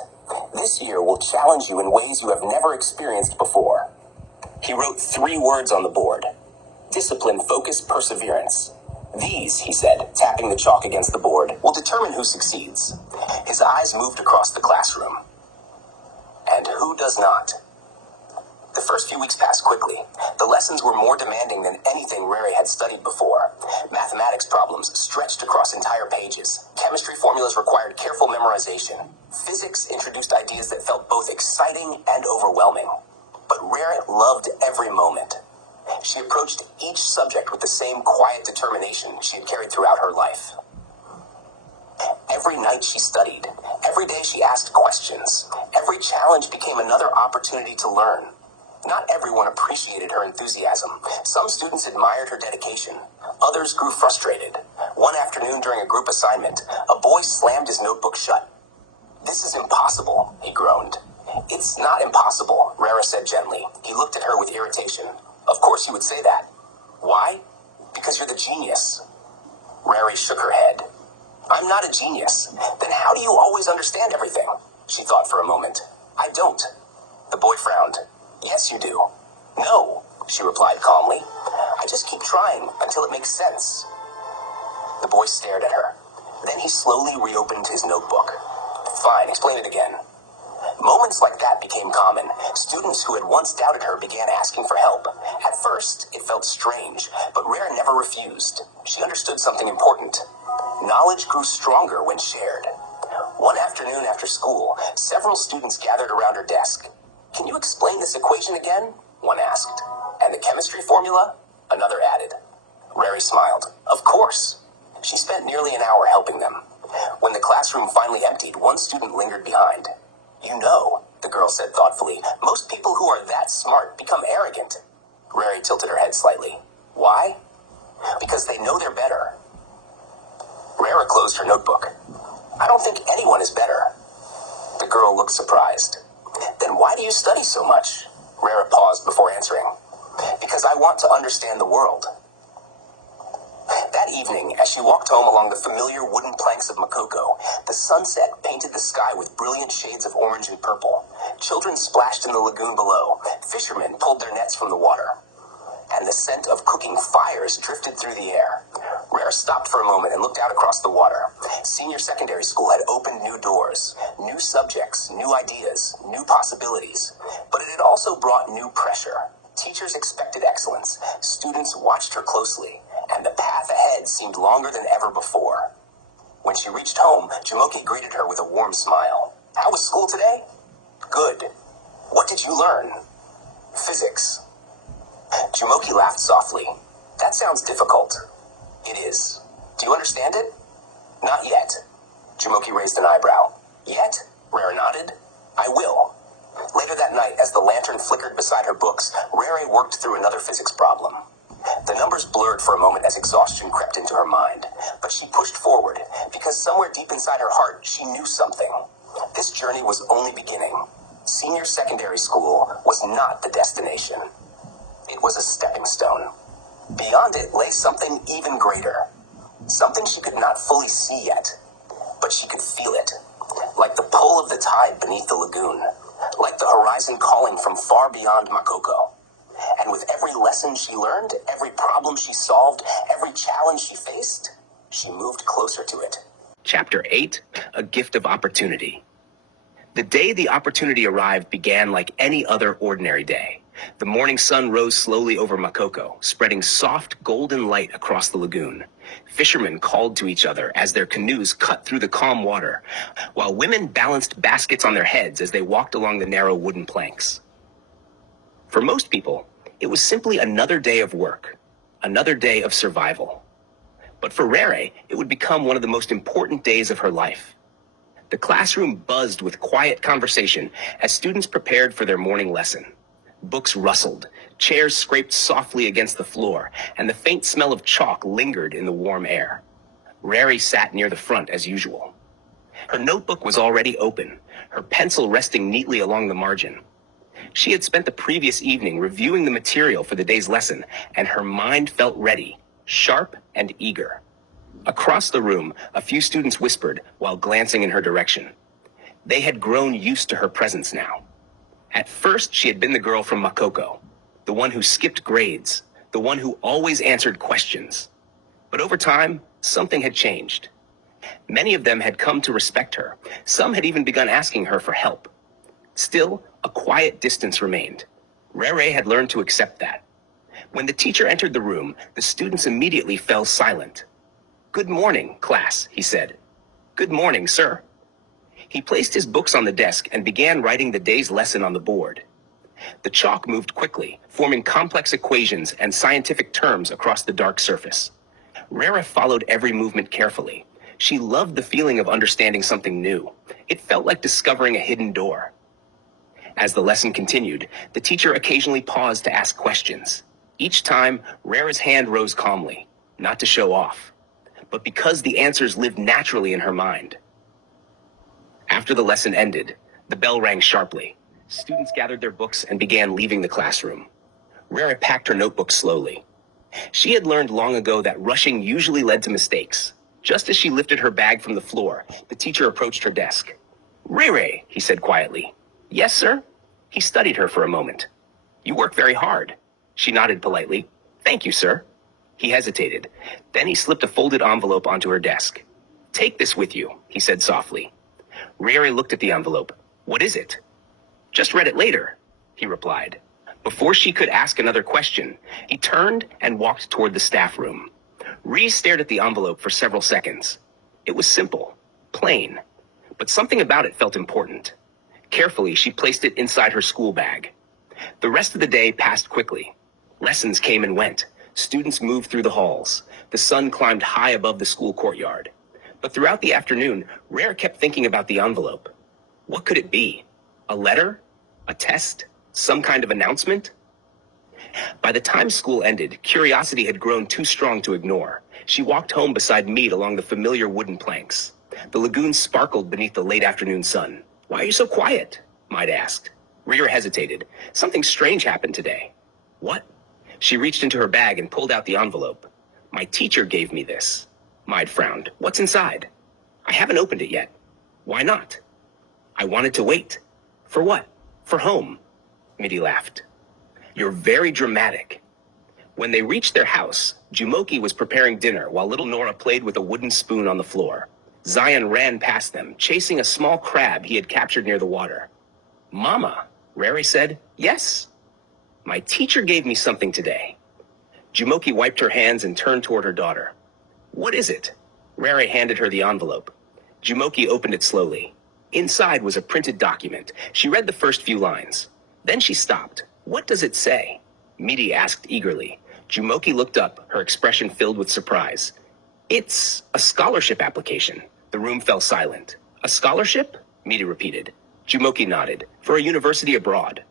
"This year will challenge you in ways you have never experienced before." He wrote 3 words on the board. "Discipline, focus, perseverance." "These," he said, tapping the chalk against the board, "will determine who succeeds." His eyes moved across the classroom. And who does not? The first few weeks passed quickly. The lessons were more demanding than anything Riri had studied before. Mathematics problems stretched across entire pages. Chemistry formulas required careful memorization. Physics introduced ideas that felt both exciting and overwhelming. But Riri loved every moment. She approached each subject with the same quiet determination she had carried throughout her life. Every night she studied. Every day she asked questions. Every challenge became another opportunity to learn. Not everyone appreciated her enthusiasm. Some students admired her dedication. Others grew frustrated. One afternoon during a group assignment, a boy slammed his notebook shut. "This is impossible," he groaned. "It's not impossible," Rara said gently. He looked at her with irritation. "Of course you would say that." "Why?" "Because you're the genius." Rari shook her head. "I'm not a genius. Then how do you always understand everything?" She thought for a moment. "I don't." The boy frowned. "Yes, you do." "No," she replied calmly. "I just keep trying until it makes sense." The boy stared at her. Then he slowly reopened his notebook. "Fine, explain it again." Moments like that became common. Students who had once doubted her began asking for help. At first, it felt strange, but Rare never refused. She understood something important. Knowledge grew stronger when shared. One afternoon after school, several students gathered around her desk. "Can you explain this equation again?" one asked. "And the chemistry formula?" another added. Rary smiled. "Of course." She spent nearly an hour helping them. When the classroom finally emptied, one student lingered behind. "You know," the girl said thoughtfully, "most people who are that smart become arrogant." Rary tilted her head slightly. "Why?" "Because they know they're better." Rara closed her notebook. "I don't think anyone is better." The girl looked surprised. "Then why do you study so much?" Rara paused before answering. "Because I want to understand the world." That evening, as she walked home along the familiar wooden planks of Makoko, the sunset painted the sky with brilliant shades of orange and purple. Children splashed in the lagoon below. Fishermen pulled their nets from the water. and the scent of cooking fires drifted through the air. Rare stopped for a moment and looked out across the water. Senior secondary school had opened new doors, new subjects, new ideas, new possibilities. But it had also brought new pressure. Teachers expected excellence, students watched her closely, and the path ahead seemed longer than ever before. When she reached home, Jumoke greeted her with a warm smile. "How was school today?" "Good." "What did you learn?" "Physics." Jumoke laughed softly. "That sounds difficult." "It is. Do you understand it?" "Not yet." Jumoke raised an eyebrow. "Yet?" Rare nodded. "I will." Later that night, as the lantern flickered beside her books, Rare worked through another physics problem. The numbers blurred for a moment as exhaustion crept into her mind, but she pushed forward, because somewhere deep inside her heart, she knew something. This journey was only beginning. Senior secondary school was not the destination. It was a stepping stone. Beyond it lay something even greater. Something she could not fully see yet, but she could feel it, like the pull of the tide beneath the lagoon, like the horizon calling from far beyond Makoko. And with every lesson she learned, every problem she solved, every challenge she faced, she moved closer to it. Chapter 8, A Gift of Opportunity. The day the opportunity arrived began like any other ordinary day. The morning sun rose slowly over Makoko, spreading soft golden light across the lagoon. Fishermen called to each other as their canoes cut through the calm water, while women balanced baskets on their heads as they walked along the narrow wooden planks. For most people, it was simply another day of work, another day of survival. But for Rere, it would become one of the most important days of her life. The classroom buzzed with quiet conversation as students prepared for their morning lesson. Books rustled, chairs scraped softly against the floor, and the faint smell of chalk lingered in the warm air. Rere sat near the front as usual. Her notebook was already open, her pencil resting neatly along the margin. She had spent the previous evening reviewing the material for the day's lesson, and her mind felt ready, sharp and eager. Across the room, a few students whispered while glancing in her direction. They had grown used to her presence now. At first, she had been the girl from Makoko, the one who skipped grades, the one who always answered questions. But over time, something had changed. Many of them had come to respect her. Some had even begun asking her for help. Still, a quiet distance remained. Rere had learned to accept that. When the teacher entered the room, the students immediately fell silent. "Good morning, class," he said. "Good morning, sir." He placed his books on the desk and began writing the day's lesson on the board. The chalk moved quickly, forming complex equations and scientific terms across the dark surface. Rera followed every movement carefully. She loved the feeling of understanding something new. It felt like discovering a hidden door. As the lesson continued, the teacher occasionally paused to ask questions. Each time, Rera's hand rose calmly, not to show off, but because the answers lived naturally in her mind. After the lesson ended, the bell rang sharply. Students gathered their books and began leaving the classroom. Rera packed her notebook slowly. She had learned long ago that rushing usually led to mistakes. Just as she lifted her bag from the floor, the teacher approached her desk. "Rere," he said quietly. "Yes, sir?" He studied her for a moment. "You work very hard." She nodded politely. "Thank you, sir." He hesitated. Then he slipped a folded envelope onto her desk. "Take this with you," he said softly. Rere looked at the envelope. "What is it?" "Just read it later," he replied. Before she could ask another question, he turned and walked toward the staff room. Ree stared at the envelope for several seconds. It was simple, plain, but something about it felt important. Carefully, she placed it inside her school bag. The rest of the day passed quickly. Lessons came and went. Students moved through the halls. The sun climbed high above the school courtyard. But throughout the afternoon, Rare kept thinking about the envelope. What could it be? A letter? A test? Some kind of announcement? By the time school ended, curiosity had grown too strong to ignore. She walked home beside Mead along the familiar wooden planks. The lagoon sparkled beneath the late afternoon sun. "Why are you so quiet?" Mead asked. Rhea hesitated. "Something strange happened today." "What?" She reached into her bag and pulled out the envelope. "My teacher gave me this." Mead frowned. "What's inside?" "I haven't opened it yet." "Why not?" "I wanted to wait." "For what?" "For home." Mitty laughed. "You're very dramatic." When they reached their house, Jumoke was preparing dinner while little Nora played with a wooden spoon on the floor. Zion ran past them, chasing a small crab he had captured near the water. "Mama," Rary said. "Yes." "My teacher gave me something today." Jumoke wiped her hands and turned toward her daughter. "What is it?" Rary handed her the envelope. Jumoke opened it slowly. Inside was a printed document. She read the first few lines. Then she stopped. "What does it say?" Midi asked eagerly. Jumoke looked up, her expression filled with surprise. "It's a scholarship application." The room fell silent. "A scholarship?" Midi repeated. Jumoke nodded. "For a university abroad."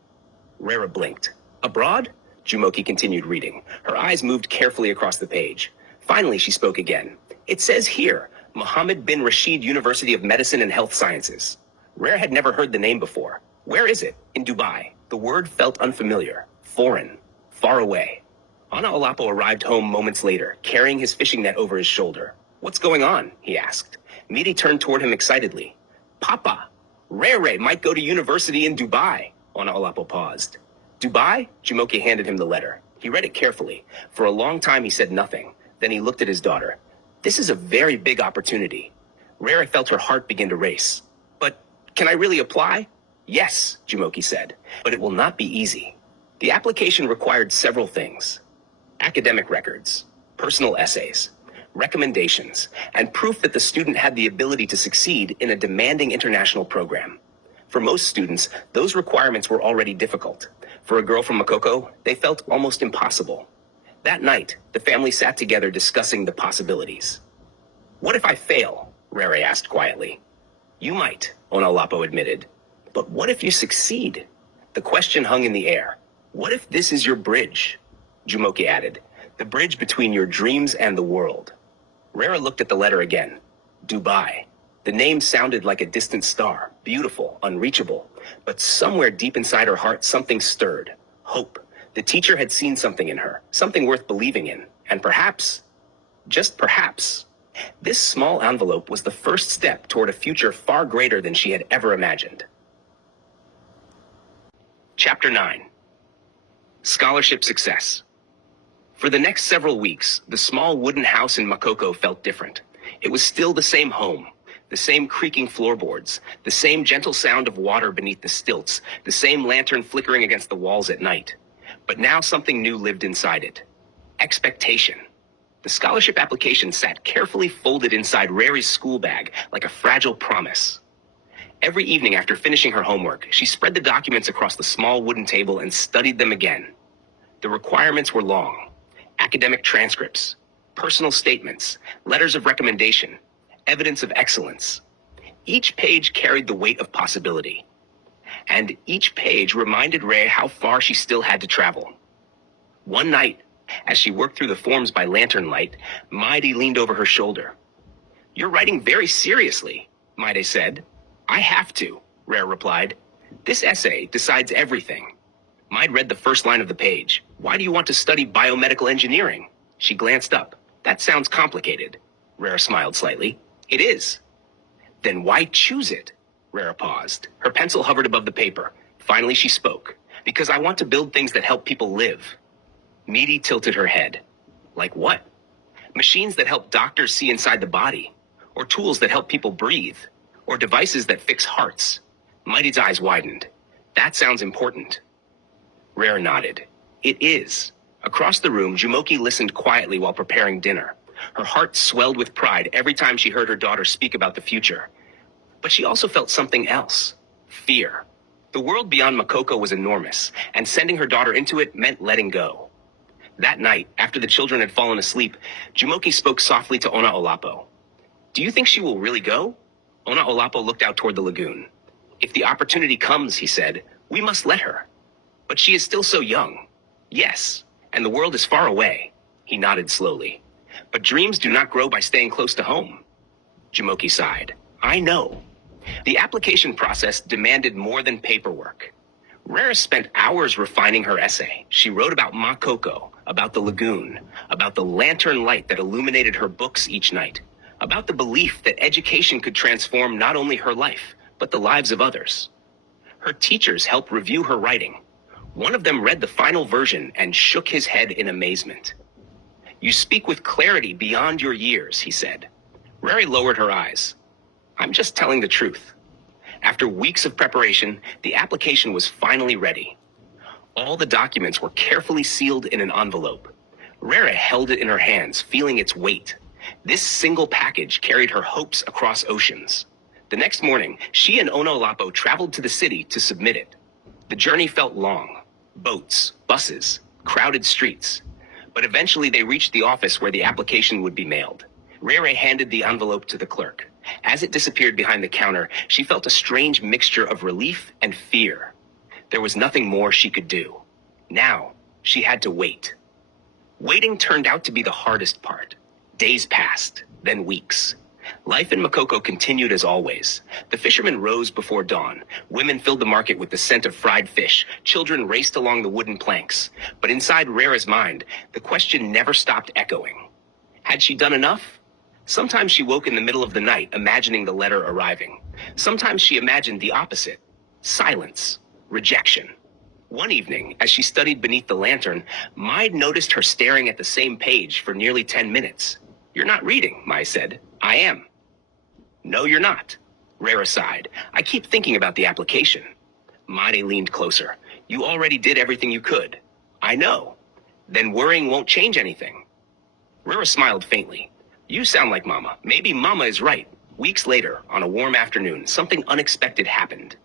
Rara blinked. "Abroad?" Jumoke continued reading. Her eyes moved carefully across the page. Finally, she spoke again. "It says here, Mohammed bin Rashid University of Medicine and Health Sciences." Rare had never heard the name before. "Where is it?" "In Dubai." The word felt unfamiliar, foreign, far away. Ana Olapo arrived home moments later, carrying his fishing net over his shoulder. "What's going on?" he asked. Midi turned toward him excitedly. "Papa, Rere might go to university in Dubai." Ana Olapo paused. "Dubai?" Jumoke handed him the letter. He read it carefully. For a long time he said nothing. Then he looked at his daughter. "This is a very big opportunity." Rere felt her heart begin to race. "But can I really apply?" "Yes," Jumoke said, "but it will not be easy." The application required several things: academic records, personal essays, recommendations, and proof that the student had the ability to succeed in a demanding international program. For most students, those requirements were already difficult. For a girl from Makoko, they felt almost impossible. That night, the family sat together discussing the possibilities. "What if I fail?" Rere asked quietly. "You might," Onalapo admitted. "But what if you succeed?" The question hung in the air. "What if this is your bridge?" Jumoke added, "The bridge between your dreams and the world." Rera looked at the letter again. Dubai. The name sounded like a distant star, beautiful, unreachable. But somewhere deep inside her heart, something stirred. Hope. The teacher had seen something in her, something worth believing in. And perhaps, just perhaps, this small envelope was the first step toward a future far greater than she had ever imagined. Chapter 9. Scholarship Success. For the next several weeks, the small wooden house in Makoko felt different. It was still the same home, the same creaking floorboards, the same gentle sound of water beneath the stilts, the same lantern flickering against the walls at night. But now something new lived inside it. Expectation. The scholarship application sat carefully folded inside Rary's school bag like a fragile promise. Every evening after finishing her homework, she spread the documents across the small wooden table and studied them again. The requirements were long. Academic transcripts, personal statements, letters of recommendation, evidence of excellence. Each page carried the weight of possibility. And each page reminded Ray how far she still had to travel. One night, as she worked through the forms by lantern light, Maide leaned over her shoulder. "You're writing very seriously," Maide said. "I have to," Ray replied. "This essay decides everything." Maide read the first line of the page. "Why do you want to study biomedical engineering?" She glanced up. "That sounds complicated." Rara smiled slightly. "It is." "Then why choose it?" Rara paused. Her pencil hovered above the paper. Finally she spoke. "Because I want to build things that help people live." Midi tilted her head. "Like what?" "Machines that help doctors see inside the body. Or tools that help people breathe. Or devices that fix hearts." Mighty's eyes widened. "That sounds important." Rare nodded. "It is." Across the room, Jumoke listened quietly while preparing dinner. Her heart swelled with pride every time she heard her daughter speak about the future. But she also felt something else. Fear. The world beyond Makoko was enormous, and sending her daughter into it meant letting go. That night, after the children had fallen asleep, Jumoke spoke softly to Ona Olapo. "Do you think she will really go?" Ona Olapo looked out toward the lagoon. "If the opportunity comes," he said, "we must let her. But she is still so young." "Yes, and the world is far away." He nodded slowly. "But dreams do not grow by staying close to home." Jumoke sighed. "I know." The application process demanded more than paperwork. Rara spent hours refining her essay. She wrote about Makoko, about the lagoon, about the lantern light that illuminated her books each night, about the belief that education could transform not only her life, but the lives of others. Her teachers helped review her writing. One of them read the final version and shook his head in amazement. "You speak with clarity beyond your years," he said. Rary lowered her eyes. "I'm just telling the truth." After weeks of preparation, the application was finally ready. All the documents were carefully sealed in an envelope. Rara held it in her hands, feeling its weight. This single package carried her hopes across oceans. The next morning, she and Onolapo traveled to the city to submit it. The journey felt long. Boats, buses, crowded streets. But eventually they reached the office where the application would be mailed. Rere handed the envelope to the clerk. As it disappeared behind the counter, she felt a strange mixture of relief and fear. There was nothing more she could do. Now, she had to wait. Waiting turned out to be the hardest part. Days passed, then weeks. Life in Makoko continued as always. The fishermen rose before dawn. Women filled the market with the scent of fried fish. Children raced along the wooden planks. But inside Rara's mind, the question never stopped echoing. Had she done enough? Sometimes she woke in the middle of the night, imagining the letter arriving. Sometimes she imagined the opposite. Silence. Rejection. One evening, as she studied beneath the lantern, Maid noticed her staring at the same page for nearly 10 minutes. "You're not reading," Mai said. "I am." "No, you're not." Rara sighed. "I keep thinking about the application." Maide leaned closer. "You already did everything you could." "I know." "Then worrying won't change anything." Rara smiled faintly. "You sound like Mama. Maybe Mama is right." Weeks later, on a warm afternoon, something unexpected happened.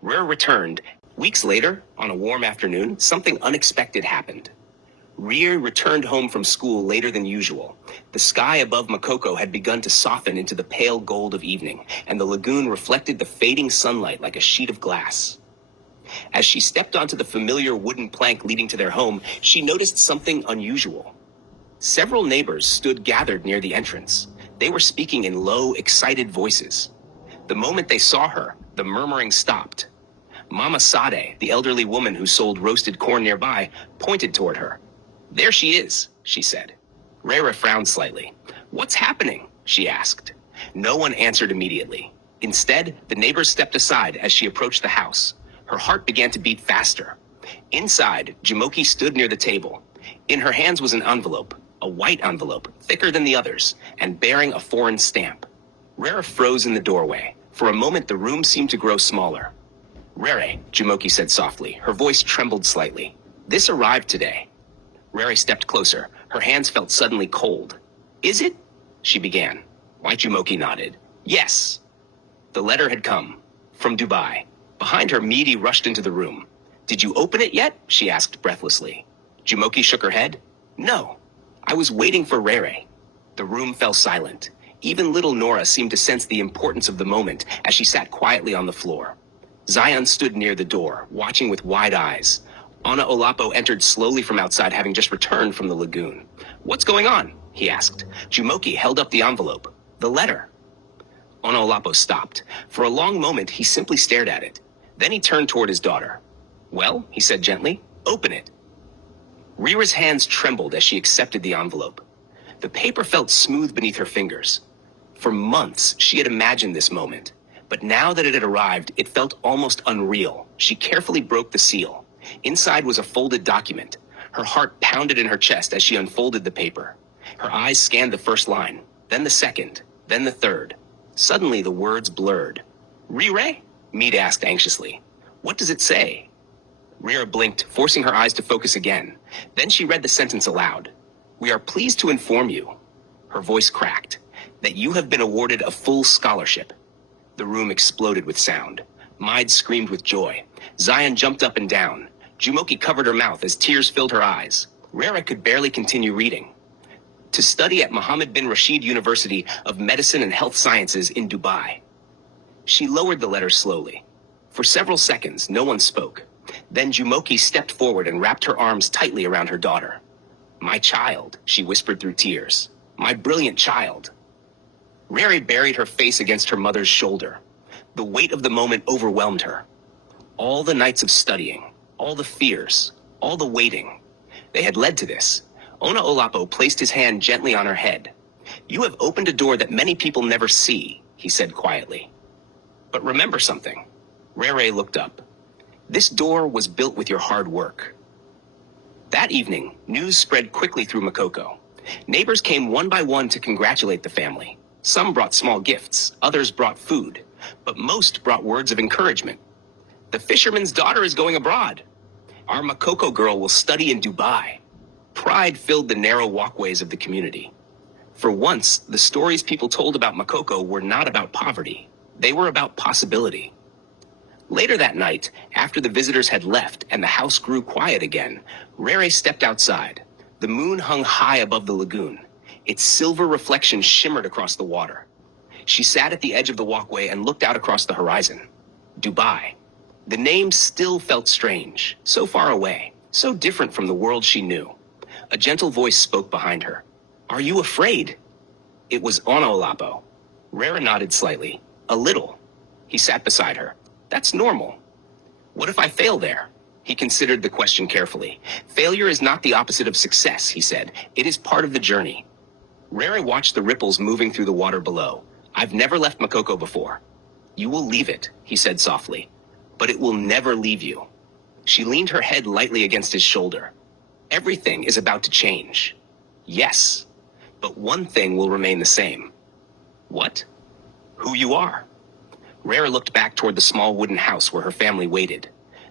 Rara returned. Weeks later, on a warm afternoon, something unexpected happened. Rear returned home from school later than usual. The sky above Makoko had begun to soften into the pale gold of evening, and the lagoon reflected the fading sunlight like a sheet of glass. As she stepped onto the familiar wooden plank leading to their home, she noticed something unusual. Several neighbors stood gathered near the entrance. They were speaking in low, excited voices. The moment they saw her, the murmuring stopped. Mama Sade, the elderly woman who sold roasted corn nearby, pointed toward her. "There she is," she said. Rara frowned slightly. "What's happening?" she asked. No one answered immediately. Instead, the neighbors stepped aside as she approached the house. Her heart began to beat faster. Inside, Jumoki stood near the table. In her hands was an envelope, a white envelope, thicker than the others, and bearing a foreign stamp. Rara froze in the doorway. For a moment, the room seemed to grow smaller. "Rere," Jumoki said softly. Her voice trembled slightly. "This arrived today." Rere stepped closer. Her hands felt suddenly cold. "Is it?" she began. White Jumoki nodded. "Yes." The letter had come. From Dubai. Behind her, Midi rushed into the room. "Did you open it yet?" she asked breathlessly. Jumoki shook her head. "No. I was waiting for Rere." The room fell silent. Even little Nora seemed to sense the importance of the moment as she sat quietly on the floor. Zion stood near the door, watching with wide eyes. Ana Olapo entered slowly from outside, having just returned from the lagoon. "What's going on?" he asked. Jumoki held up the envelope. "The letter." Ana Olapo stopped. For a long moment, he simply stared at it. Then he turned toward his daughter. "Well," he said gently, "open it." Rira's hands trembled as she accepted the envelope. The paper felt smooth beneath her fingers. For months, she had imagined this moment. But now that it had arrived, it felt almost unreal. She carefully broke the seal. Inside was a folded document. Her heart pounded in her chest as she unfolded the paper. Her eyes scanned the first line, then the second, then the third. Suddenly, the words blurred. "Rire?" Mead asked anxiously. "What does it say?" Rira blinked, forcing her eyes to focus again. Then she read the sentence aloud. "We are pleased to inform you," her voice cracked, "that you have been awarded a full scholarship." The room exploded with sound. Maid screamed with joy. Zion jumped up and down. Jumoki covered her mouth as tears filled her eyes. Rara could barely continue reading. "To study at Mohammed bin Rashid University of Medicine and Health Sciences in Dubai." She lowered the letter slowly. For several seconds, no one spoke. Then Jumoki stepped forward and wrapped her arms tightly around her daughter. "My child," she whispered through tears. "My brilliant child." Rere buried her face against her mother's shoulder. The weight of the moment overwhelmed her. All the nights of studying, all the fears, all the waiting, they had led to this. Ona Olapo placed his hand gently on her head. "You have opened a door that many people never see," he said quietly. "But remember something." Rere looked up. This door was built with your hard work. That evening, news spread quickly through Makoko. Neighbors came one by one to congratulate the family. Some brought small gifts, others brought food, but most brought words of encouragement. The fisherman's daughter is going abroad. Our Makoko girl will study in Dubai. Pride filled the narrow walkways of the community. For once, the stories people told about Makoko were not about poverty. They were about possibility. Later that night, after the visitors had left and the house grew quiet again, Rere stepped outside. The moon hung high above the lagoon. Its silver reflection shimmered across the water. She sat at the edge of the walkway and looked out across the horizon. Dubai. The name still felt strange, so far away, so different from the world she knew. A gentle voice spoke behind her. "Are you afraid?" It was Onaolapo. Rere nodded slightly. "A little." He sat beside her. "That's normal." "What if I fail there?" He considered the question carefully. "Failure is not the opposite of success," he said. "It is part of the journey." Rere watched the ripples moving through the water below. "I've never left Makoko before." "You will leave it," he said softly. "But it will never leave you." She leaned her head lightly against his shoulder. "Everything is about to change." "Yes, but one thing will remain the same." "What?" "Who you are." Rere looked back toward the small wooden house where her family waited.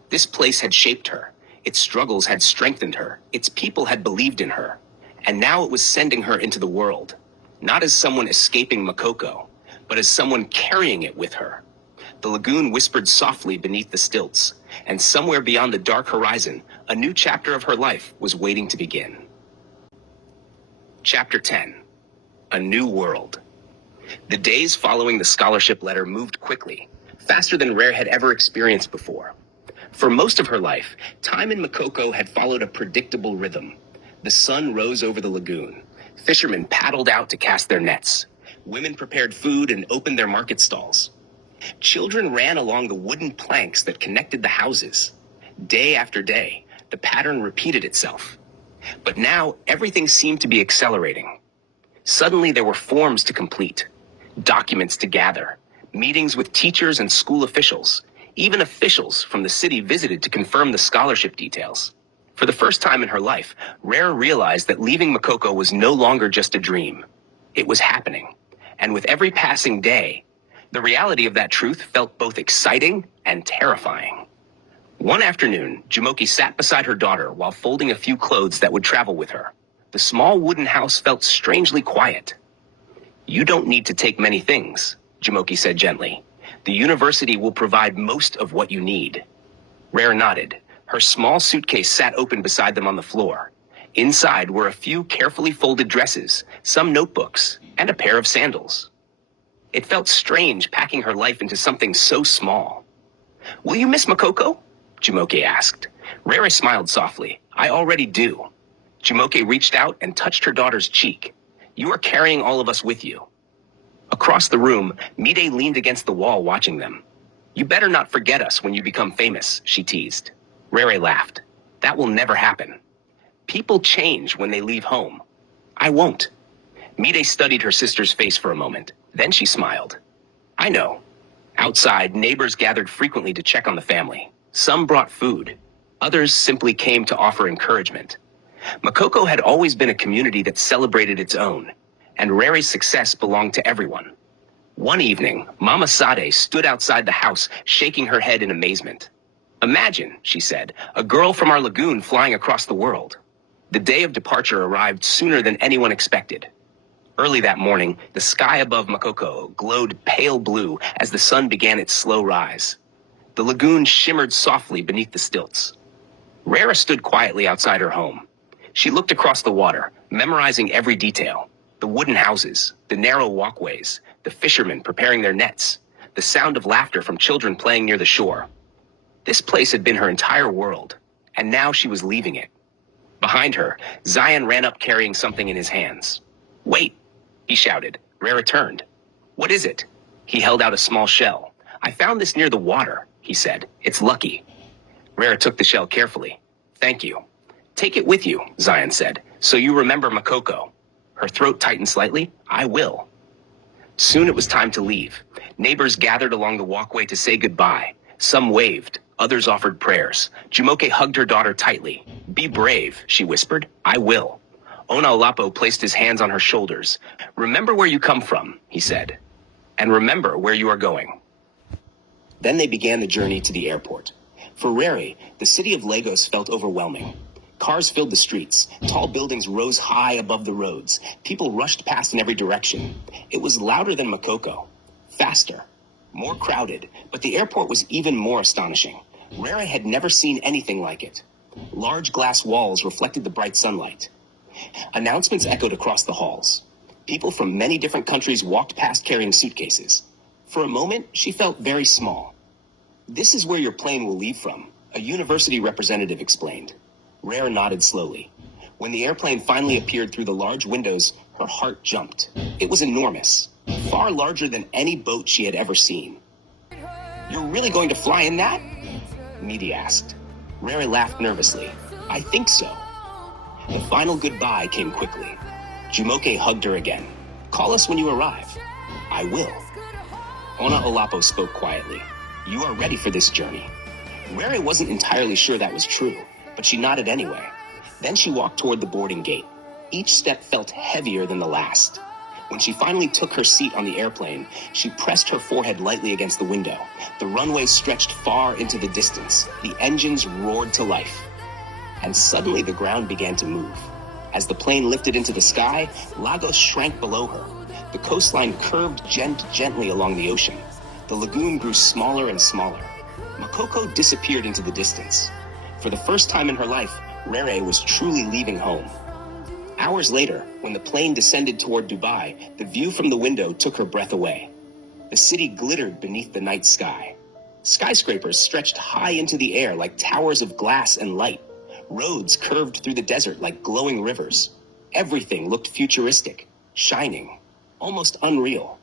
This place had shaped her. Its struggles had strengthened her. Its people had believed in her. And now it was sending her into the world, not as someone escaping Makoko, but as someone carrying it with her. The lagoon whispered softly beneath the stilts, and somewhere beyond the dark horizon, a new chapter of her life was waiting to begin. Chapter 10. A New World. The days following the scholarship letter moved quickly, faster than Rere had ever experienced before. For most of her life, time in Makoko had followed a predictable rhythm. The sun rose over the lagoon. Fishermen paddled out to cast their nets. Women prepared food and opened their market stalls. Children ran along the wooden planks that connected the houses. Day after day, the pattern repeated itself. But now, everything seemed to be accelerating. Suddenly, there were forms to complete, documents to gather, meetings with teachers and school officials. Even officials from the city visited to confirm the scholarship details. For the first time in her life, Rere realized that leaving Makoko was no longer just a dream. It was happening. And with every passing day, the reality of that truth felt both exciting and terrifying. One afternoon, Jumoke sat beside her daughter while folding a few clothes that would travel with her. The small wooden house felt strangely quiet. "You don't need to take many things," Jumoke said gently. "The university will provide most of what you need." Rere nodded. Her small suitcase sat open beside them on the floor. Inside were a few carefully folded dresses, some notebooks, and a pair of sandals. It felt strange packing her life into something so small. "Will you miss Makoko?" Jumoke asked. Rere smiled softly. "I already do." Jumoke reached out and touched her daughter's cheek. "You are carrying all of us with you." Across the room, Mide leaned against the wall watching them. "You better not forget us when you become famous," she teased. Rere laughed. "That will never happen. People change when they leave home. I won't." Mide studied her sister's face for a moment. Then she smiled. "I know." Outside, neighbors gathered frequently to check on the family. Some brought food. Others simply came to offer encouragement. Makoko had always been a community that celebrated its own, and Rere's success belonged to everyone. One evening, Mama Sade stood outside the house, shaking her head in amazement. "Imagine," she said, "a girl from our lagoon flying across the world." The day of departure arrived sooner than anyone expected. Early that morning, the sky above Makoko glowed pale blue as the sun began its slow rise. The lagoon shimmered softly beneath the stilts. Rere stood quietly outside her home. She looked across the water, memorizing every detail. The wooden houses, the narrow walkways, the fishermen preparing their nets, the sound of laughter from children playing near the shore. This place had been her entire world, and now she was leaving it. Behind her, Zion ran up carrying something in his hands. "Wait," he shouted. Rere turned. "What is it?" He held out a small shell. "I found this near the water," he said. "It's lucky." Rere took the shell carefully. "Thank you." "Take it with you," Zion said, "so you remember Makoko." Her throat tightened slightly. "I will." Soon it was time to leave. Neighbors gathered along the walkway to say goodbye. Some waved, Others offered prayers. Jumoke hugged her daughter tightly. "Be brave," she whispered. "I will." Onaolapo placed his hands on her shoulders. "Remember where you come from," he said. "And remember where you are going." Then they began the journey to the airport. For Rere, the city of Lagos felt overwhelming. Cars filled the streets. Tall buildings rose high above the roads. People rushed past in every direction. It was louder than Makoko. Faster. More crowded. But the airport was even more astonishing. Rere had never seen anything like it. Large glass walls reflected the bright sunlight. Announcements echoed across the halls. People from many different countries walked past carrying suitcases. For a moment, she felt very small. "This is where your plane will leave from," a university representative explained. Rare nodded slowly. When the airplane finally appeared through the large windows, her heart jumped. It was enormous, far larger than any boat she had ever seen. "You're really going to fly in that?" Midi asked. Rare laughed nervously. "I think so." The final goodbye came quickly. Jumoke hugged her again. "Call us when you arrive." "I will." Onaolapo spoke quietly. "You are ready for this journey." Rere wasn't entirely sure that was true, but she nodded anyway. Then she walked toward the boarding gate. Each step felt heavier than the last. When she finally took her seat on the airplane, she pressed her forehead lightly against the window. The runway stretched far into the distance. The engines roared to life. And suddenly the ground began to move. As the plane lifted into the sky, Lagos shrank below her. The coastline curved gently along the ocean. The lagoon grew smaller and smaller. Makoko disappeared into the distance. For the first time in her life, Rere was truly leaving home. Hours later, when the plane descended toward Dubai, the view from the window took her breath away. The city glittered beneath the night sky. Skyscrapers stretched high into the air like towers of glass and light. Roads curved through the desert like glowing rivers. Everything looked futuristic, shining, almost unreal.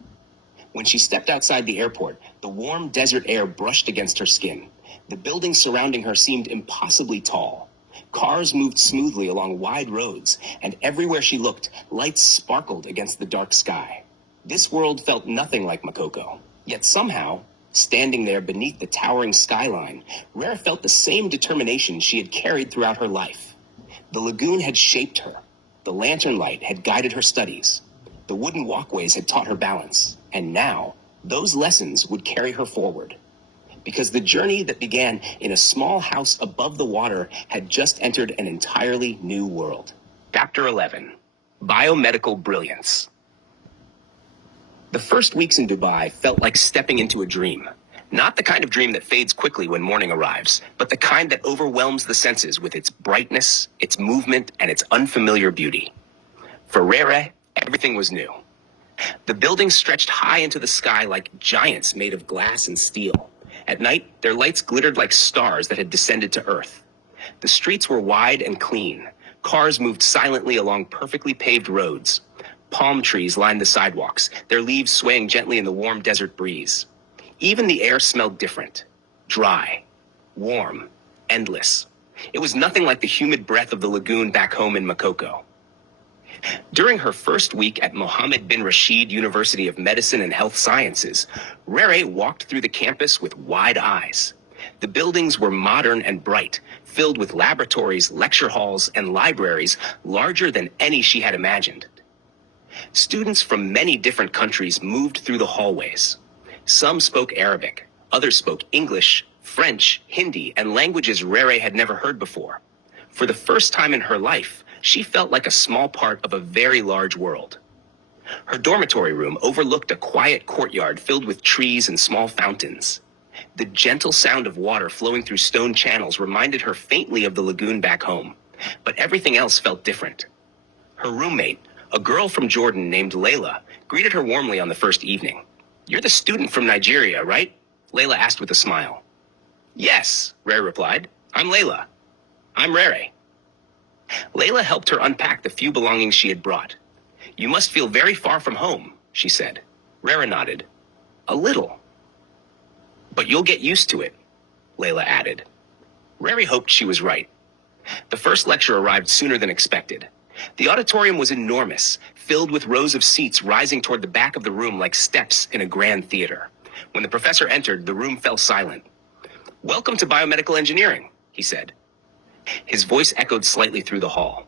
When she stepped outside the airport, the warm desert air brushed against her skin. The buildings surrounding her seemed impossibly tall. Cars moved smoothly along wide roads, and everywhere she looked, lights sparkled against the dark sky. This world felt nothing like Makoko. Yet somehow, standing there beneath the towering skyline, Rare felt the same determination she had carried throughout her life. The lagoon had shaped her. The lantern light had guided her studies. The wooden walkways had taught her balance. And now, those lessons would carry her forward. Because the journey that began in a small house above the water had just entered an entirely new world. Chapter 11. Biomedical Brilliance. The first weeks in Dubai felt like stepping into a dream. Not the kind of dream that fades quickly when morning arrives, but the kind that overwhelms the senses with its brightness, its movement, and its unfamiliar beauty. For Rere, everything was new. The buildings stretched high into the sky like giants made of glass and steel. At night, their lights glittered like stars that had descended to earth. The streets were wide and clean. Cars moved silently along perfectly paved roads. Palm trees lined the sidewalks, their leaves swaying gently in the warm desert breeze. Even the air smelled different. Dry, warm, endless. It was nothing like the humid breath of the lagoon back home in Makoko. During her first week at Mohammed bin Rashid University of Medicine and Health Sciences, Rere walked through the campus with wide eyes. The buildings were modern and bright, filled with laboratories, lecture halls, and libraries larger than any she had imagined. Students from many different countries moved through the hallways. Some spoke Arabic, others spoke English, French, Hindi, and languages Rere had never heard before. For the first time in her life, she felt like a small part of a very large world. Her dormitory room overlooked a quiet courtyard filled with trees and small fountains. The gentle sound of water flowing through stone channels reminded her faintly of the lagoon back home, but everything else felt different. Her roommate, a girl from Jordan named Layla, greeted her warmly on the first evening. "You're the student from Nigeria, right?" Layla asked with a smile. "Yes," Rere replied. "I'm Layla." "I'm Rere." Layla helped her unpack the few belongings she had brought. "You must feel very far from home," she said. Rere nodded. "A little." "But you'll get used to it," Layla added. Rere hoped she was right. The first lecture arrived sooner than expected. The auditorium was enormous, filled with rows of seats rising toward the back of the room like steps in a grand theater. When the professor entered, the room fell silent. "Welcome to biomedical engineering," he said. His voice echoed slightly through the hall.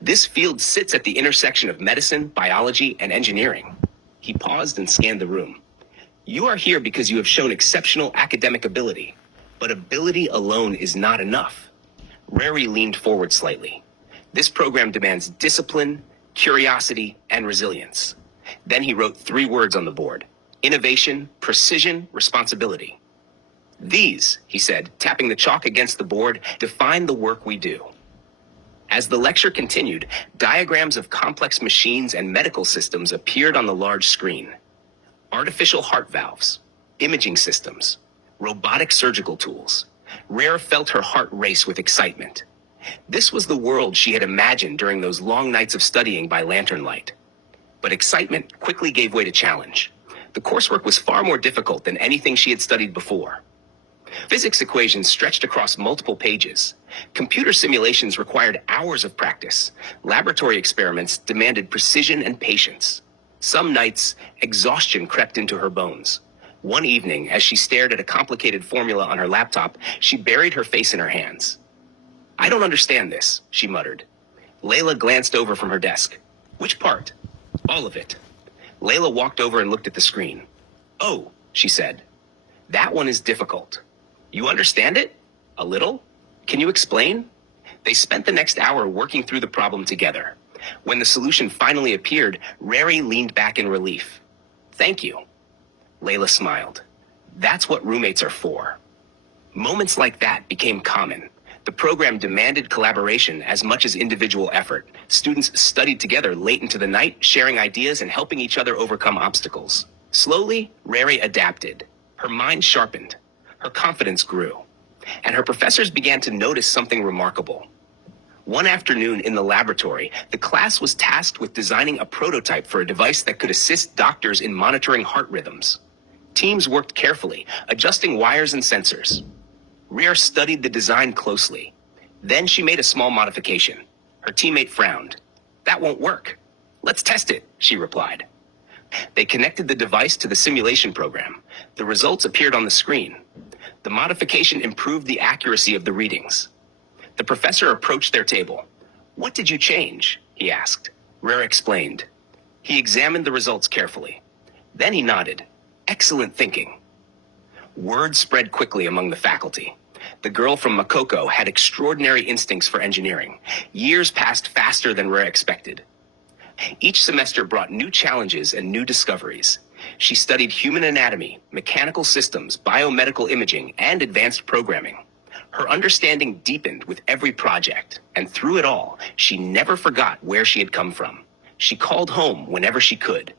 "This field sits at the intersection of medicine, biology, and engineering." He paused and scanned the room. "You are here because you have shown exceptional academic ability, but ability alone is not enough." Rary leaned forward slightly. "This program demands discipline, curiosity, and resilience." Then he wrote 3 words on the board: innovation, precision, responsibility. "These," he said, tapping the chalk against the board, "define the work we do." As the lecture continued, diagrams of complex machines and medical systems appeared on the large screen. Artificial heart valves, imaging systems, robotic surgical tools. Rare felt her heart race with excitement. This was the world she had imagined during those long nights of studying by lantern light. But excitement quickly gave way to challenge. The coursework was far more difficult than anything she had studied before. Physics equations stretched across multiple pages. Computer simulations required hours of practice. Laboratory experiments demanded precision and patience. Some nights, exhaustion crept into her bones. One evening, as she stared at a complicated formula on her laptop, she buried her face in her hands. "I don't understand this," she muttered. Layla glanced over from her desk. "Which part?" "All of it." Layla walked over and looked at the screen. "Oh," she said. "That one is difficult." "You understand it?" "A little." "Can you explain?" They spent the next hour working through the problem together. When the solution finally appeared, Rary leaned back in relief. "Thank you." Layla smiled. "That's what roommates are for." Moments like that became common. The program demanded collaboration as much as individual effort. Students studied together late into the night, sharing ideas and helping each other overcome obstacles. Slowly, Rary adapted. Her mind sharpened. Her confidence grew. And her professors began to notice something remarkable. One afternoon in the laboratory, the class was tasked with designing a prototype for a device that could assist doctors in monitoring heart rhythms. Teams worked carefully, adjusting wires and sensors. Rare studied the design closely. Then she made a small modification. Her teammate frowned. "That won't work." "Let's test it," she replied. They connected the device to the simulation program. The results appeared on the screen. The modification improved the accuracy of the readings. The professor approached their table. "What did you change?" he asked. Rare explained. He examined the results carefully. Then he nodded. "Excellent thinking." Word spread quickly among the faculty. The girl from Makoko had extraordinary instincts for engineering. Years passed faster than Rare expected. Each semester brought new challenges and new discoveries. She studied human anatomy, mechanical systems, biomedical imaging, and advanced programming. Her understanding deepened with every project, and through it all, she never forgot where she had come from. She called home whenever she could.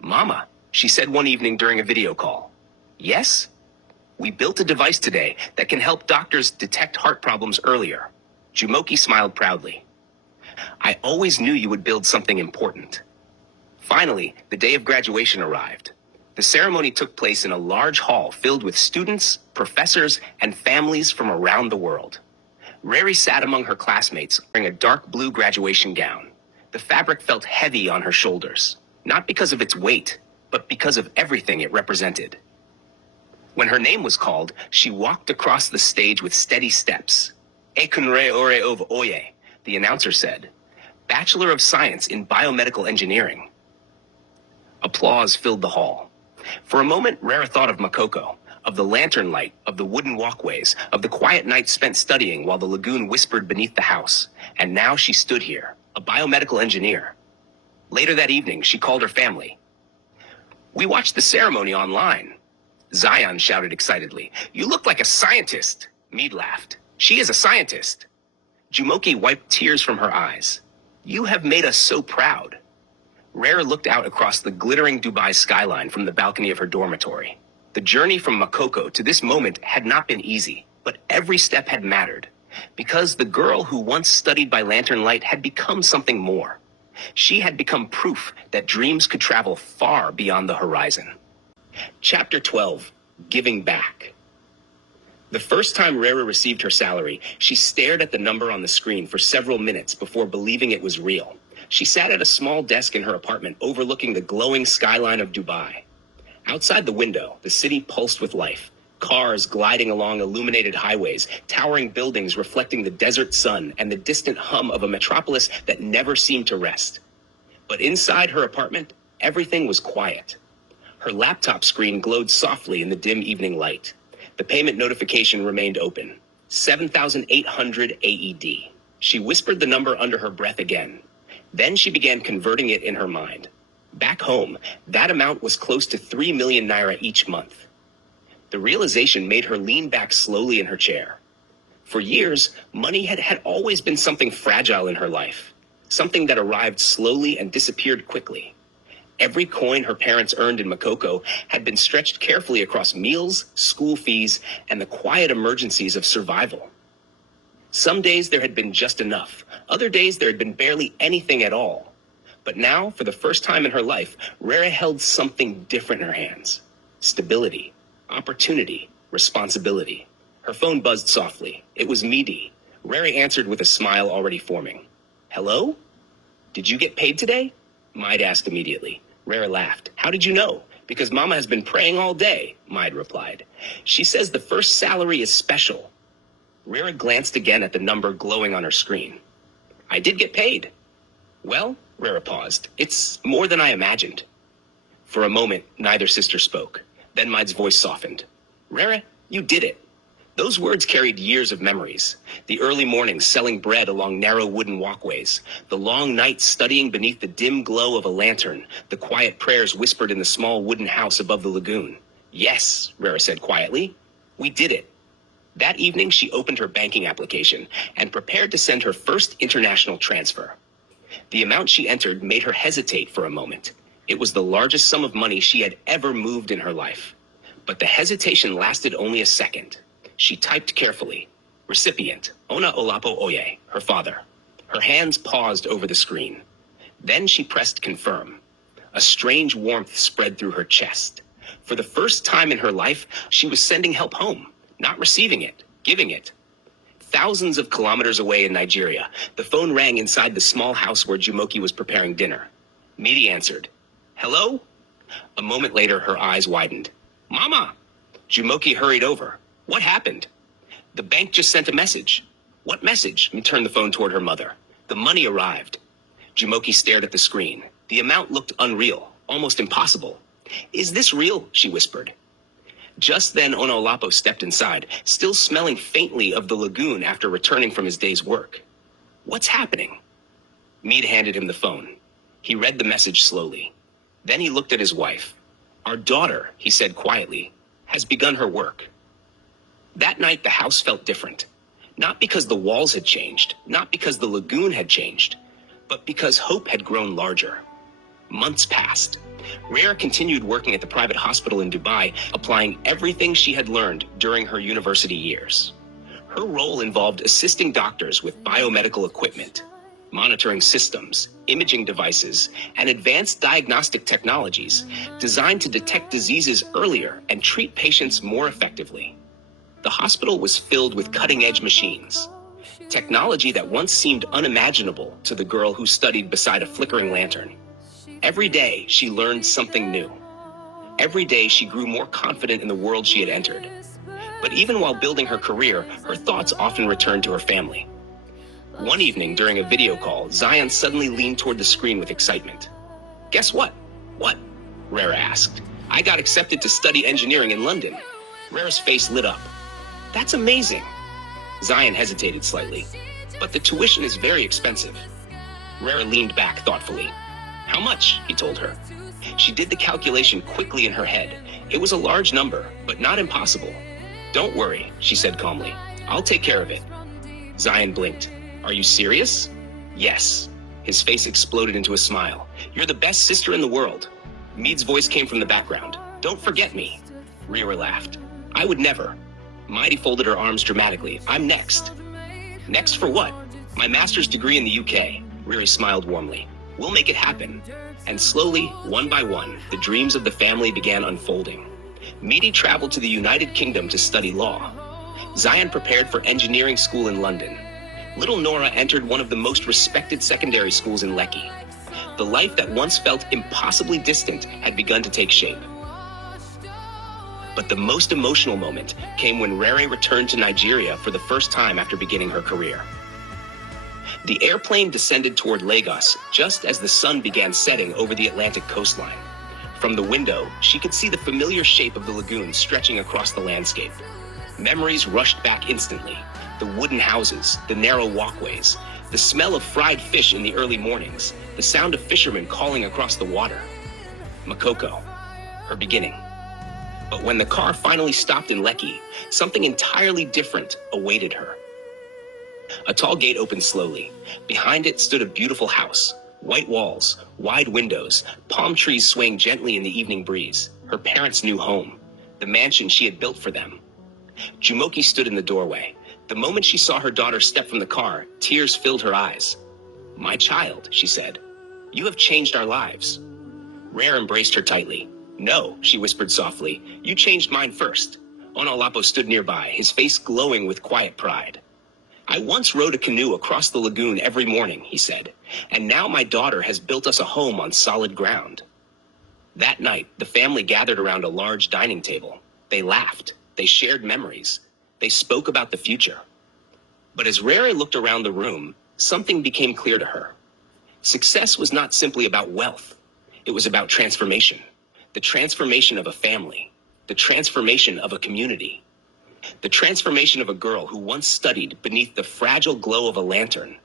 "Mama," she said one evening during a video call. "Yes?" "We built a device today that can help doctors detect heart problems earlier." Jumoki smiled proudly. "I always knew you would build something important." Finally, the day of graduation arrived. The ceremony took place in a large hall filled with students, professors, and families from around the world. Rary sat among her classmates wearing a dark blue graduation gown. The fabric felt heavy on her shoulders, not because of its weight, but because of everything it represented. When her name was called, she walked across the stage with steady steps. "Ekunre ore of oye," the announcer said. "Bachelor of Science in Biomedical Engineering." Applause filled the hall. For a moment, Rara thought of Makoko, of the lantern light, of the wooden walkways, of the quiet nights spent studying while the lagoon whispered beneath the house. And now she stood here, a biomedical engineer. Later that evening, she called her family. "We watched the ceremony online." Zion shouted excitedly. "You look like a scientist." Mead laughed. "She is a scientist." Jumoki wiped tears from her eyes. "You have made us so proud." Rare looked out across the glittering Dubai skyline from the balcony of her dormitory. The journey from Makoko to this moment had not been easy, but every step had mattered, because the girl who once studied by lantern light had become something more. She had become proof that dreams could travel far beyond the horizon. Chapter 12, Giving Back. The first time Rara received her salary, she stared at the number on the screen for several minutes before believing it was real. She sat at a small desk in her apartment overlooking the glowing skyline of Dubai. Outside the window, the city pulsed with life. Cars gliding along illuminated highways, towering buildings reflecting the desert sun and the distant hum of a metropolis that never seemed to rest. But inside her apartment, everything was quiet. Her laptop screen glowed softly in the dim evening light. The payment notification remained open. 7,800 AED. She whispered the number under her breath again. Then she began converting it in her mind. Back home, that amount was close to 3 million naira each month. The realization made her lean back slowly in her chair. For years, money had always been something fragile in her life, something that arrived slowly and disappeared quickly. Every coin her parents earned in Makoko had been stretched carefully across meals, school fees, and the quiet emergencies of survival. Some days there had been just enough. Other days there had been barely anything at all. But now, for the first time in her life, Rara held something different in her hands. Stability, opportunity, responsibility. Her phone buzzed softly. It was Midi. Rara answered with a smile already forming. Hello? Did you get paid today? Maid asked immediately. Rara laughed. How did you know? Because Mama has been praying all day, Maid replied. She says the first salary is special. Rara glanced again at the number glowing on her screen. I did get paid. Well, Rara paused. It's more than I imagined. For a moment, neither sister spoke. Then Maid's voice softened. Rara, you did it. Those words carried years of memories. The early mornings selling bread along narrow wooden walkways, the long nights studying beneath the dim glow of a lantern, the quiet prayers whispered in the small wooden house above the lagoon. Yes, Rara said quietly. We did it. That evening, she opened her banking application and prepared to send her first international transfer. The amount she entered made her hesitate for a moment. It was the largest sum of money she had ever moved in her life. But the hesitation lasted only a second. She typed carefully. Recipient, Ona Olapo Oye, her father. Her hands paused over the screen. Then she pressed confirm. A strange warmth spread through her chest. For the first time in her life, she was sending help home, not receiving it, giving it. Thousands of kilometers away in Nigeria, the phone rang inside the small house where Jumoke was preparing dinner. Midi answered. Hello? A moment later, her eyes widened. Mama! Jumoke hurried over. What happened? The bank just sent a message. What message? And turned the phone toward her mother. The money arrived. Jumoke stared at the screen. The amount looked unreal, almost impossible. Is this real? She whispered. Just then Onaolapo stepped inside, still smelling faintly of the lagoon after returning from his day's work. What's happening? Mead handed him the phone. He read the message slowly. Then he looked at his wife. Our daughter, he said quietly, has begun her work. That night, the house felt different. Not because the walls had changed, not because the lagoon had changed, but because hope had grown larger. Months passed. Rara continued working at the private hospital in Dubai, applying everything she had learned during her university years. Her role involved assisting doctors with biomedical equipment, monitoring systems, imaging devices, and advanced diagnostic technologies designed to detect diseases earlier and treat patients more effectively. The hospital was filled with cutting-edge machines, technology that once seemed unimaginable to the girl who studied beside a flickering lantern. Every day, she learned something new. Every day, she grew more confident in the world she had entered. But even while building her career, her thoughts often returned to her family. One evening, during a video call, Zion suddenly leaned toward the screen with excitement. Guess what? What? Rara asked. I got accepted to study engineering in London. Rara's face lit up. That's amazing. Zion hesitated slightly. But the tuition is very expensive. Rara leaned back thoughtfully. How much? He told her. She did the calculation quickly in her head. It was a large number, but not impossible. Don't worry, she said calmly. I'll take care of it. Zion blinked. Are you serious? Yes. His face exploded into a smile. You're the best sister in the world. Mead's voice came from the background. Don't forget me. Rara laughed. I would never. Maidi folded her arms dramatically. I'm next. Next for what? My master's degree in the UK. Rara smiled warmly. We'll make it happen. And slowly, one by one, the dreams of the family began unfolding. Midi traveled to the United Kingdom to study law. Zion prepared for engineering school in London. Little Nora entered one of the most respected secondary schools in Lekki. The life that once felt impossibly distant had begun to take shape. But the most emotional moment came when Rere returned to Nigeria for the first time after beginning her career. The airplane descended toward Lagos just as the sun began setting over the Atlantic coastline. From the window, she could see the familiar shape of the lagoon stretching across the landscape. Memories rushed back instantly. The wooden houses, the narrow walkways, the smell of fried fish in the early mornings, the sound of fishermen calling across the water. Makoko, her beginning. But when the car finally stopped in Lekki, something entirely different awaited her. A tall gate opened slowly. Behind it stood a beautiful house. White walls, wide windows, palm trees swaying gently in the evening breeze. Her parents' new home, the mansion she had built for them. Jumoke stood in the doorway. The moment she saw her daughter step from the car, tears filled her eyes. "My child," she said, "you have changed our lives." Rare embraced her tightly. "No," she whispered softly, "you changed mine first." Onolapo stood nearby, his face glowing with quiet pride. "I once rowed a canoe across the lagoon every morning," he said, "and now my daughter has built us a home on solid ground." That night, the family gathered around a large dining table. They laughed. They shared memories. They spoke about the future. But as Rere looked around the room, something became clear to her. Success was not simply about wealth. It was about transformation. The transformation of a family. The transformation of a community. The transformation of a girl who once studied beneath the fragile glow of a lantern.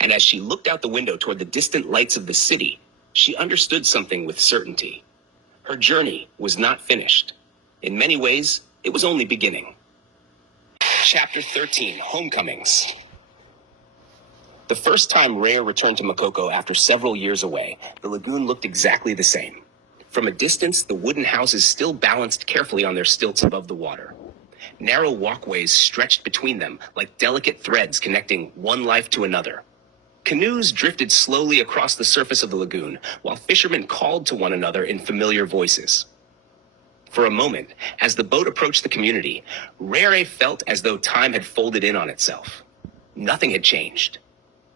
And as she looked out the window toward the distant lights of the city, she understood something with certainty. Her journey was not finished. In many ways, it was only beginning. Chapter 13, Homecomings. The first time Rhea returned to Makoko after several years away, the lagoon looked exactly the same. From a distance, the wooden houses still balanced carefully on their stilts above the water. Narrow walkways stretched between them like delicate threads connecting one life to another. Canoes drifted slowly across the surface of the lagoon, while fishermen called to one another in familiar voices. For a moment, as the boat approached the community, Rere felt as though time had folded in on itself. Nothing had changed,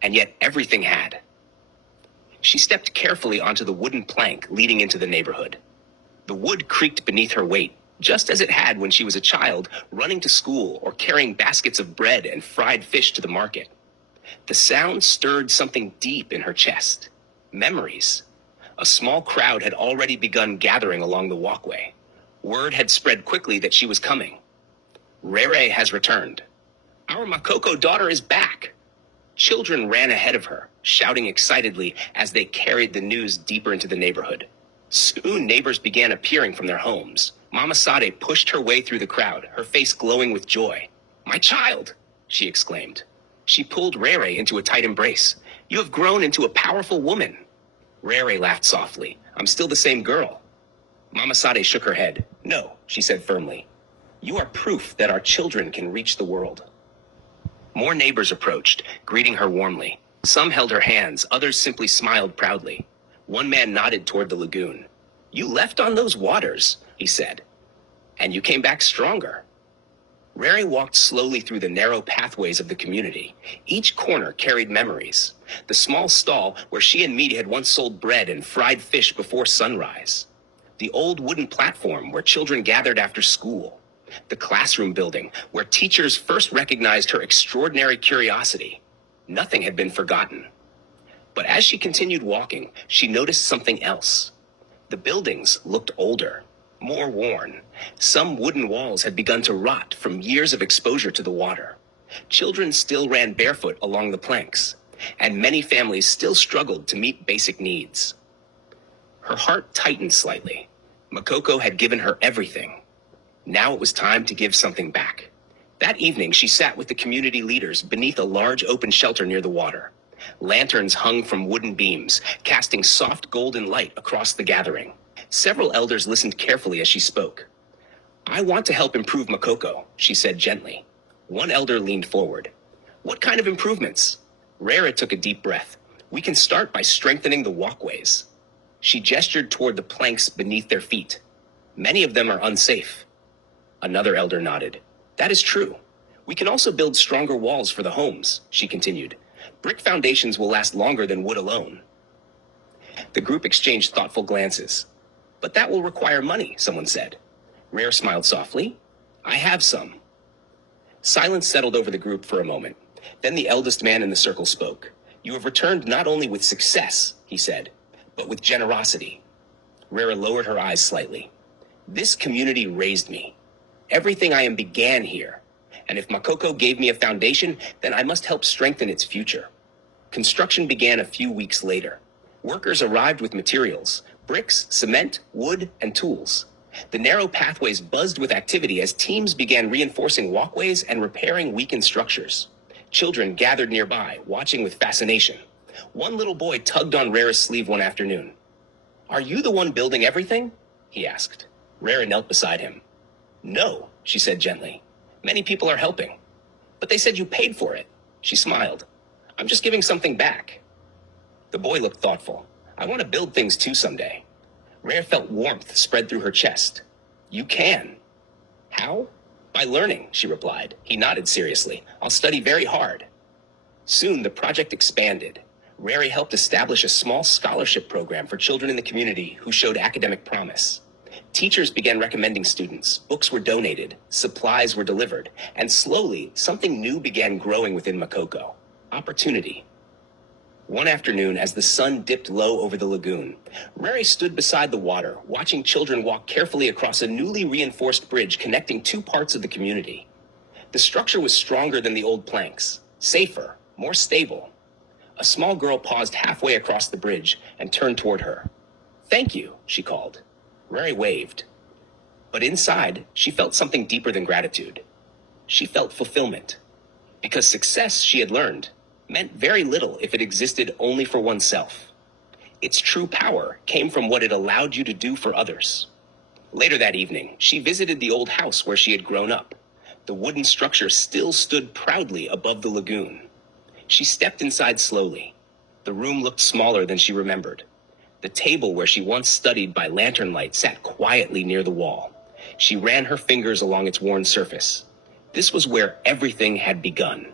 and yet everything had. She stepped carefully onto the wooden plank leading into the neighborhood. The wood creaked beneath her weight, just as it had when she was a child, running to school or carrying baskets of bread and fried fish to the market. The sound stirred something deep in her chest. Memories. A small crowd had already begun gathering along the walkway. Word had spread quickly that she was coming. Rere has returned. Our Makoko daughter is back. Children ran ahead of her, shouting excitedly as they carried the news deeper into the neighborhood. Soon neighbors began appearing from their homes. Mama Sade pushed her way through the crowd, her face glowing with joy. "My child!" she exclaimed. She pulled Rere into a tight embrace. "You have grown into a powerful woman." Rere laughed softly. "I'm still the same girl." Mama Sade shook her head. "No," she said firmly. "You are proof that our children can reach the world." More neighbors approached, greeting her warmly. Some held her hands, others simply smiled proudly. One man nodded toward the lagoon. "You left on those waters," he said, "and you came back stronger." Rere walked slowly through the narrow pathways of the community. Each corner carried memories. The small stall where she and Meade had once sold bread and fried fish before sunrise. The old wooden platform where children gathered after school. The classroom building where teachers first recognized her extraordinary curiosity. Nothing had been forgotten. But as she continued walking, she noticed something else. The buildings looked older, more worn. Some wooden walls had begun to rot from years of exposure to the water. Children still ran barefoot along the planks, and many families still struggled to meet basic needs. Her heart tightened slightly. Makoko had given her everything. Now it was time to give something back. That evening, she sat with the community leaders beneath a large open shelter near the water. Lanterns hung from wooden beams, casting soft golden light across the gathering. Several elders listened carefully as she spoke. "I want to help improve Makoko," she said gently. One elder leaned forward. "What kind of improvements?" Rere took a deep breath. "We can start by strengthening the walkways." She gestured toward the planks beneath their feet. "Many of them are unsafe." Another elder nodded. "That is true. We can also build stronger walls for the homes," she continued. "Brick foundations will last longer than wood alone." The group exchanged thoughtful glances. "But that will require money," someone said. Rare smiled softly. I have some. Silence settled over the group for a moment. Then the eldest man in the circle spoke. You have returned not only with success, he said, but with generosity. Rara lowered her eyes slightly. This community raised me. Everything I am began here. And if Makoko gave me a foundation, then I must help strengthen its future. Construction began a few weeks later. Workers arrived with materials, bricks, cement, wood, and tools. The narrow pathways buzzed with activity as teams began reinforcing walkways and repairing weakened structures. Children gathered nearby, watching with fascination. One little boy tugged on Rara's sleeve one afternoon. Are you the one building everything? He asked. Rara knelt beside him. No, she said gently. Many people are helping. But they said you paid for it. She smiled. I'm just giving something back. The boy looked thoughtful. I want to build things too someday. Rare felt warmth spread through her chest. You can. How? By learning, she replied. He nodded seriously. I'll study very hard. Soon the project expanded. Rary helped establish a small scholarship program for children in the community who showed academic promise. Teachers began recommending students, books were donated, supplies were delivered, and slowly something new began growing within Makoko. Opportunity. One afternoon, as the sun dipped low over the lagoon, Rary stood beside the water, watching children walk carefully across a newly reinforced bridge connecting two parts of the community. The structure was stronger than the old planks, safer, more stable. A small girl paused halfway across the bridge and turned toward her. Thank you, she called. Rary waved. But inside, she felt something deeper than gratitude. She felt fulfillment. Because success, she had learned, meant very little if it existed only for oneself. Its true power came from what it allowed you to do for others. Later that evening, she visited the old house where she had grown up. The wooden structure still stood proudly above the lagoon. She stepped inside slowly. The room looked smaller than she remembered. The table where she once studied by lantern light sat quietly near the wall. She ran her fingers along its worn surface. This was where everything had begun.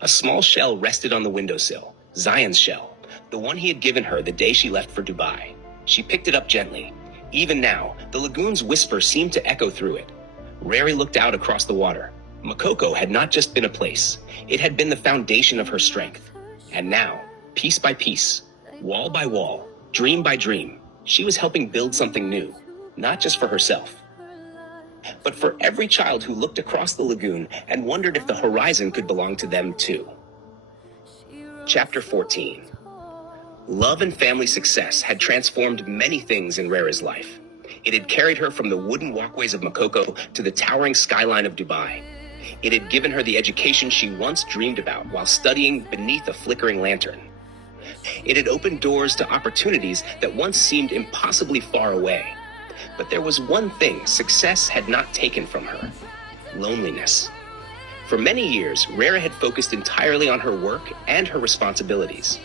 A small shell rested on the windowsill, Zion's shell, the one he had given her the day she left for Dubai. She picked it up gently. Even now, the lagoon's whisper seemed to echo through it. Rary looked out across the water. Makoko had not just been a place. It had been the foundation of her strength. And now, piece by piece, wall by wall, dream by dream, she was helping build something new, not just for herself, but for every child who looked across the lagoon and wondered if the horizon could belong to them too. Chapter 14. Love and family success had transformed many things in Rara's life. It had carried her from the wooden walkways of Makoko to the towering skyline of Dubai. It had given her the education she once dreamed about while studying beneath a flickering lantern. It had opened doors to opportunities that once seemed impossibly far away. But there was one thing success had not taken from her: loneliness. For many years, Rara had focused entirely on her work and her responsibilities.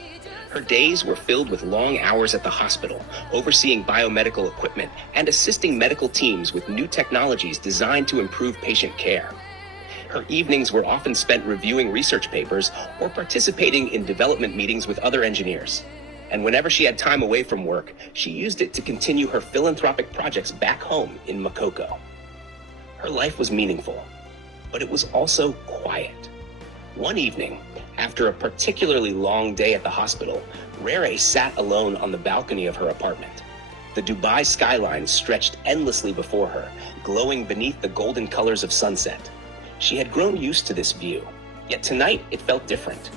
Her days were filled with long hours at the hospital, overseeing biomedical equipment and assisting medical teams with new technologies designed to improve patient care. Her evenings were often spent reviewing research papers or participating in development meetings with other engineers. And whenever she had time away from work, she used it to continue her philanthropic projects back home in Makoko. Her life was meaningful, but it was also quiet. One evening, after a particularly long day at the hospital, Rere sat alone on the balcony of her apartment. The Dubai skyline stretched endlessly before her, glowing beneath the golden colors of sunset. She had grown used to this view, yet tonight it felt different.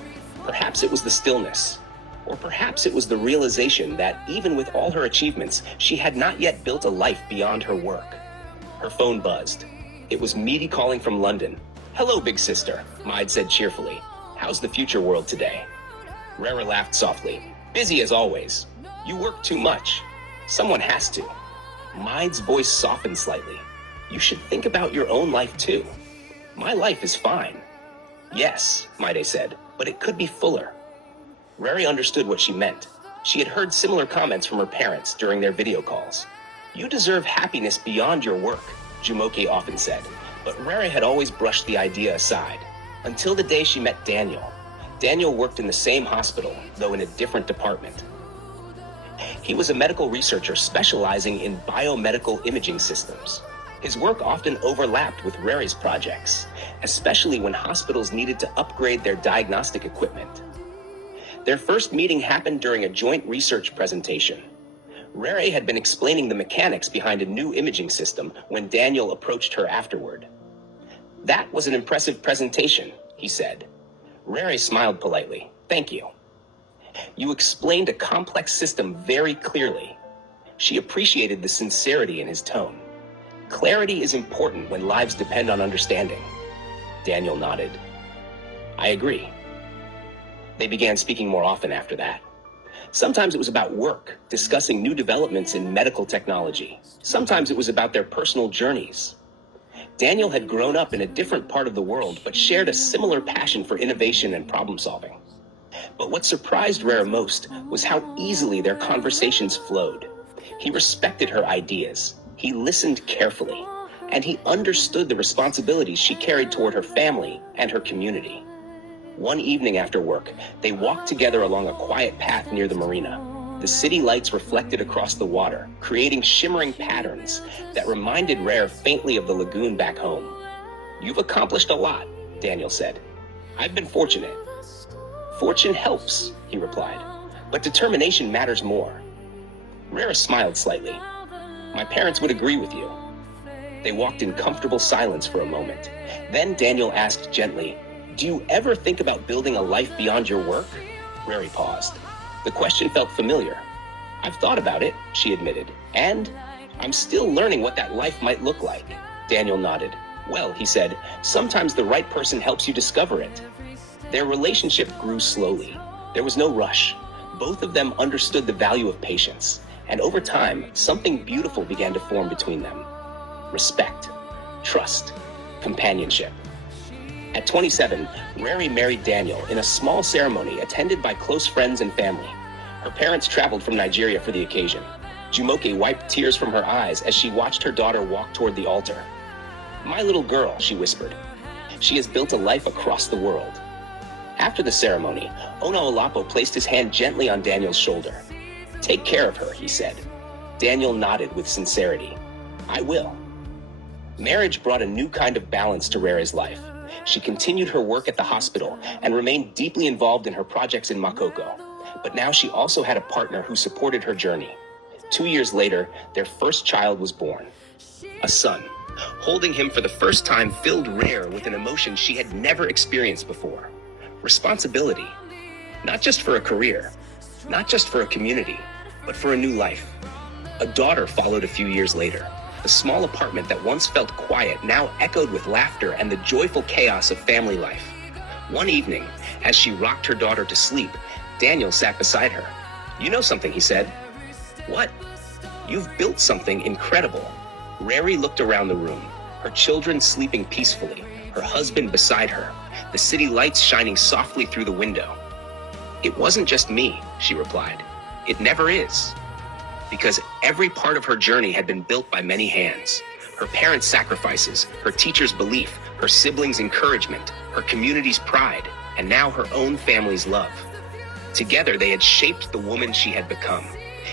Perhaps it was the stillness, or perhaps it was the realization that even with all her achievements, she had not yet built a life beyond her work. Her phone buzzed. It was Meaty calling from London. "Hello, big sister," Maid said cheerfully. "How's the future world today?" Rara laughed softly. "Busy as always. You work too much. Someone has to." Maid's voice softened slightly. "You should think about your own life too. My life is fine." "Yes," Maide said, "but it could be fuller." Rari understood what she meant. She had heard similar comments from her parents during their video calls. "You deserve happiness beyond your work," Jumoki often said, but Rari had always brushed the idea aside, until the day she met Daniel. Daniel worked in the same hospital, though in a different department. He was a medical researcher specializing in biomedical imaging systems. His work often overlapped with Rare's projects, especially when hospitals needed to upgrade their diagnostic equipment. Their first meeting happened during a joint research presentation. Rare had been explaining the mechanics behind a new imaging system when Daniel approached her afterward. "That was an impressive presentation," he said. Rare smiled politely. "Thank you. You explained a complex system very clearly." She appreciated the sincerity in his tone. "Clarity is important when lives depend on understanding." Daniel nodded. "I agree." They began speaking more often after that. Sometimes it was about work, discussing new developments in medical technology. Sometimes it was about their personal journeys. Daniel had grown up in a different part of the world, but shared a similar passion for innovation and problem solving. But what surprised Rare most was how easily their conversations flowed. He respected her ideas, he listened carefully, and he understood the responsibilities she carried toward her family and her community. One evening after work, they walked together along a quiet path near the marina. The city lights reflected across the water, creating shimmering patterns that reminded Rare faintly of the lagoon back home. "You've accomplished a lot," Daniel said. "I've been fortunate." "Fortune helps," he replied, "but determination matters more." Rare smiled slightly. "My parents would agree with you." They walked in comfortable silence for a moment. Then Daniel asked gently, "Do you ever think about building a life beyond your work?" Rare paused. The question felt familiar. "I've thought about it," she admitted, "and I'm still learning what that life might look like." Daniel nodded. "Well," he said, "sometimes the right person helps you discover it." Their relationship grew slowly. There was no rush. Both of them understood the value of patience, and over time, something beautiful began to form between them. Respect, trust, companionship. At 27, Rare married Daniel in a small ceremony attended by close friends and family. Her parents traveled from Nigeria for the occasion. Jumoke wiped tears from her eyes as she watched her daughter walk toward the altar. "My little girl," she whispered. "She has built a life across the world." After the ceremony, Onaolapo placed his hand gently on Daniel's shoulder. "Take care of her," he said. Daniel nodded with sincerity. "I will." Marriage brought a new kind of balance to Rare's life. She continued her work at the hospital and remained deeply involved in her projects in Makoko. But now she also had a partner who supported her journey. 2 years later, their first child was born. A son. Holding him for the first time filled Rare with an emotion she had never experienced before. Responsibility. Not just for a career, not just for a community, but for a new life. A daughter followed a few years later. The small apartment that once felt quiet now echoed with laughter and the joyful chaos of family life. One evening, as she rocked her daughter to sleep, Daniel sat beside her. "You know something," he said. "What?" "You've built something incredible." Rare looked around the room, her children sleeping peacefully, her husband beside her, the city lights shining softly through the window. "It wasn't just me," she replied. "It never is." Because every part of her journey had been built by many hands. Her parents' sacrifices, her teacher's belief, her siblings' encouragement, her community's pride, and now her own family's love. Together, they had shaped the woman she had become.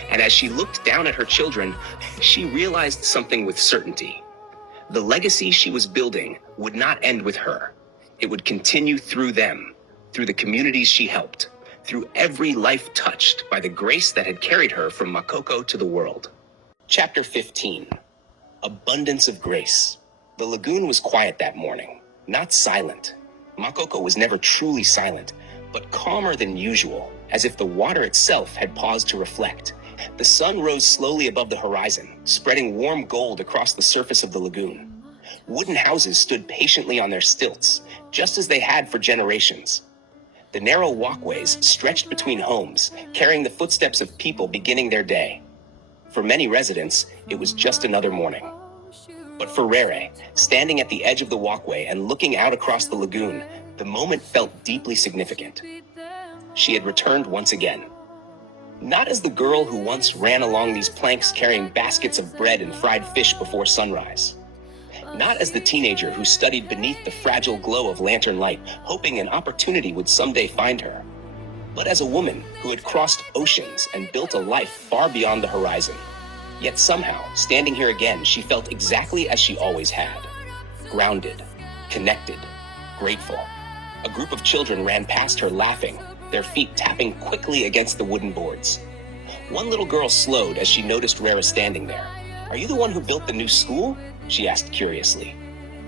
And as she looked down at her children, she realized something with certainty. The legacy she was building would not end with her. It would continue through them, through the communities she helped, through every life touched by the grace that had carried her from Makoko to the world. Chapter 15. Abundance of Grace. The lagoon was quiet that morning, not silent. Makoko was never truly silent, but calmer than usual, as if the water itself had paused to reflect. The sun rose slowly above the horizon, spreading warm gold across the surface of the lagoon. Wooden houses stood patiently on their stilts, just as they had for generations. The narrow walkways stretched between homes, carrying the footsteps of people beginning their day. For many residents, it was just another morning. But for Rere, standing at the edge of the walkway and looking out across the lagoon, the moment felt deeply significant. She had returned once again. Not as the girl who once ran along these planks carrying baskets of bread and fried fish before sunrise. Not as the teenager who studied beneath the fragile glow of lantern light, hoping an opportunity would someday find her. But as a woman who had crossed oceans and built a life far beyond the horizon. Yet somehow, standing here again, she felt exactly as she always had. Grounded, connected, grateful. A group of children ran past her laughing, their feet tapping quickly against the wooden boards. One little girl slowed as she noticed Rara standing there. "Are you the one who built the new school?" she asked curiously.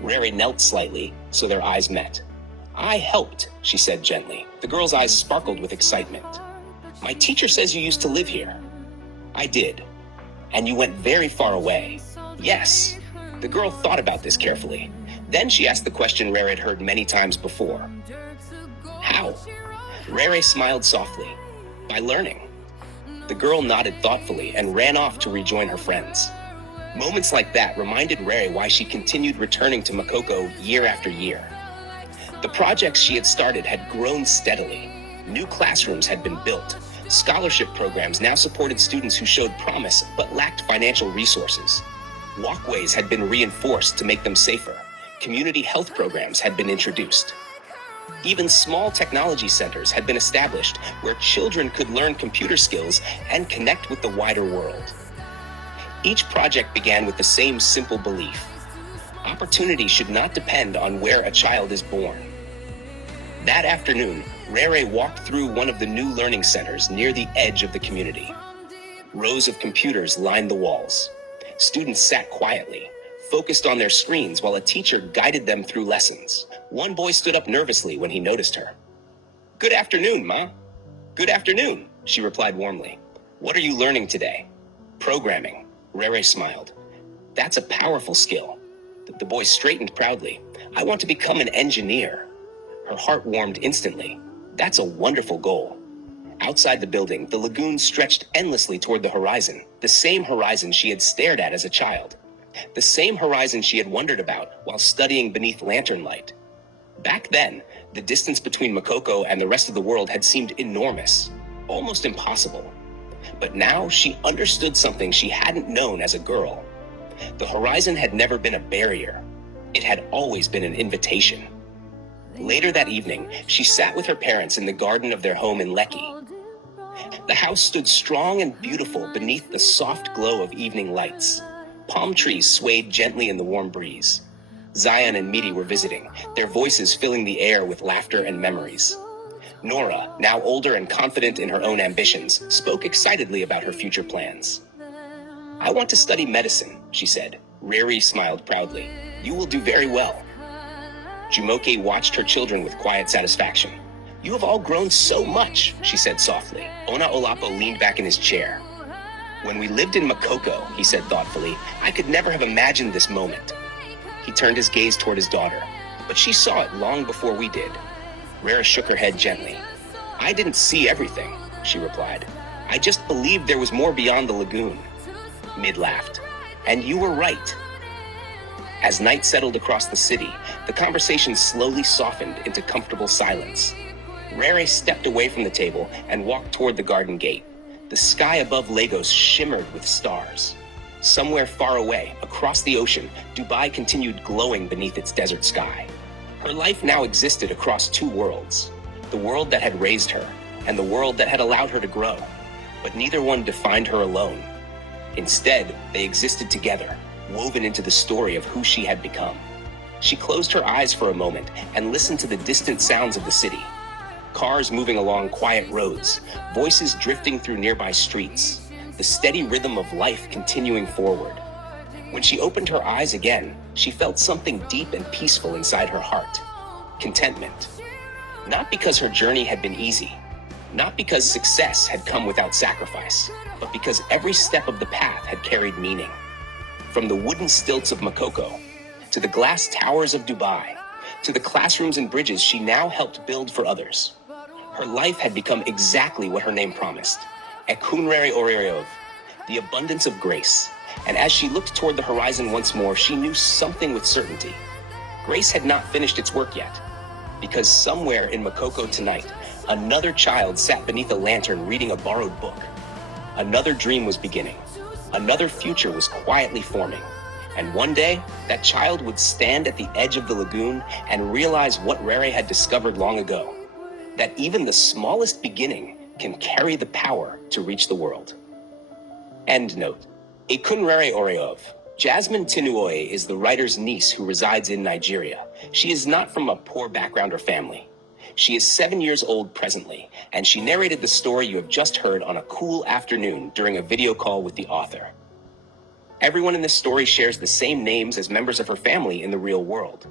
Rara knelt slightly, so their eyes met. "I helped," she said gently. The girl's eyes sparkled with excitement. "My teacher says you used to live here." "I did." "And you went very far away." "Yes." The girl thought about this carefully. Then she asked the question Rara had heard many times before. "How?" Rara smiled softly. "By learning." The girl nodded thoughtfully and ran off to rejoin her friends. Moments like that reminded Rara why she continued returning to Makoko year after year. The projects she had started had grown steadily. New classrooms had been built. Scholarship programs now supported students who showed promise but lacked financial resources. Walkways had been reinforced to make them safer. Community health programs had been introduced. Even small technology centers had been established where children could learn computer skills and connect with the wider world. Each project began with the same simple belief: opportunity should not depend on where a child is born. That afternoon, Rara walked through one of the new learning centers near the edge of the community. Rows of computers lined the walls. Students sat quietly, focused on their screens while a teacher guided them through lessons. One boy stood up nervously when he noticed her. "Good afternoon, Ma." "Good afternoon," she replied warmly. "What are you learning today?" "Programming." Rara smiled. "That's a powerful skill." The boy straightened proudly. "I want to become an engineer." Her heart warmed instantly. That's a wonderful goal. Outside the building, the lagoon stretched endlessly toward the horizon, the same horizon she had stared at as a child. The same horizon she had wondered about while studying beneath lantern light. Back then, the distance between Makoko and the rest of the world had seemed enormous, almost impossible. But now she understood something she hadn't known as a girl. The horizon had never been a barrier. It had always been an invitation. Later that evening, she sat with her parents in the garden of their home in Lekki. The house stood strong and beautiful beneath the soft glow of evening lights. Palm trees swayed gently in the warm breeze. Zion and Midi were visiting, their voices filling the air with laughter and memories. Nora, now older and confident in her own ambitions, spoke excitedly about her future plans. "I want to study medicine," she said. Riri smiled proudly. "You will do very well." Jumoke watched her children with quiet satisfaction. "You have all grown so much," she said softly. Ona Olapo leaned back in his chair. "When we lived in Makoko," he said thoughtfully, "I could never have imagined this moment." He turned his gaze toward his daughter, but she saw it long before we did. Rara shook her head gently. "I didn't see everything," she replied. "I just believed there was more beyond the lagoon." Mid laughed. "And you were right." As night settled across the city, the conversation slowly softened into comfortable silence. Rara stepped away from the table and walked toward the garden gate. The sky above Lagos shimmered with stars. Somewhere far away, across the ocean, Dubai continued glowing beneath its desert sky. Her life now existed across two worlds, the world that had raised her and the world that had allowed her to grow. But neither one defined her alone. Instead, they existed together, woven into the story of who she had become. She closed her eyes for a moment and listened to the distant sounds of the city. Cars moving along quiet roads, voices drifting through nearby streets, the steady rhythm of life continuing forward. When she opened her eyes again, she felt something deep and peaceful inside her heart. Contentment. Not because her journey had been easy, not because success had come without sacrifice, but because every step of the path had carried meaning. From the wooden stilts of Makoko, to the glass towers of Dubai, to the classrooms and bridges she now helped build for others. Her life had become exactly what her name promised, Ekunrere Orereov, the abundance of grace. And as she looked toward the horizon once more, she knew something with certainty. Grace had not finished its work yet, because somewhere in Makoko tonight, another child sat beneath a lantern reading a borrowed book. Another dream was beginning. Another future was quietly forming. And one day, that child would stand at the edge of the lagoon and realize what Rere had discovered long ago, that even the smallest beginning can carry the power to reach the world. End note. Ekunrere Oreov. Jasmine Tinuoye is the writer's niece who resides in Nigeria. She is not from a poor background or family. She is 7 years old presently, and she narrated the story you have just heard on a cool afternoon during a video call with the author. Everyone in this story shares the same names as members of her family in the real world.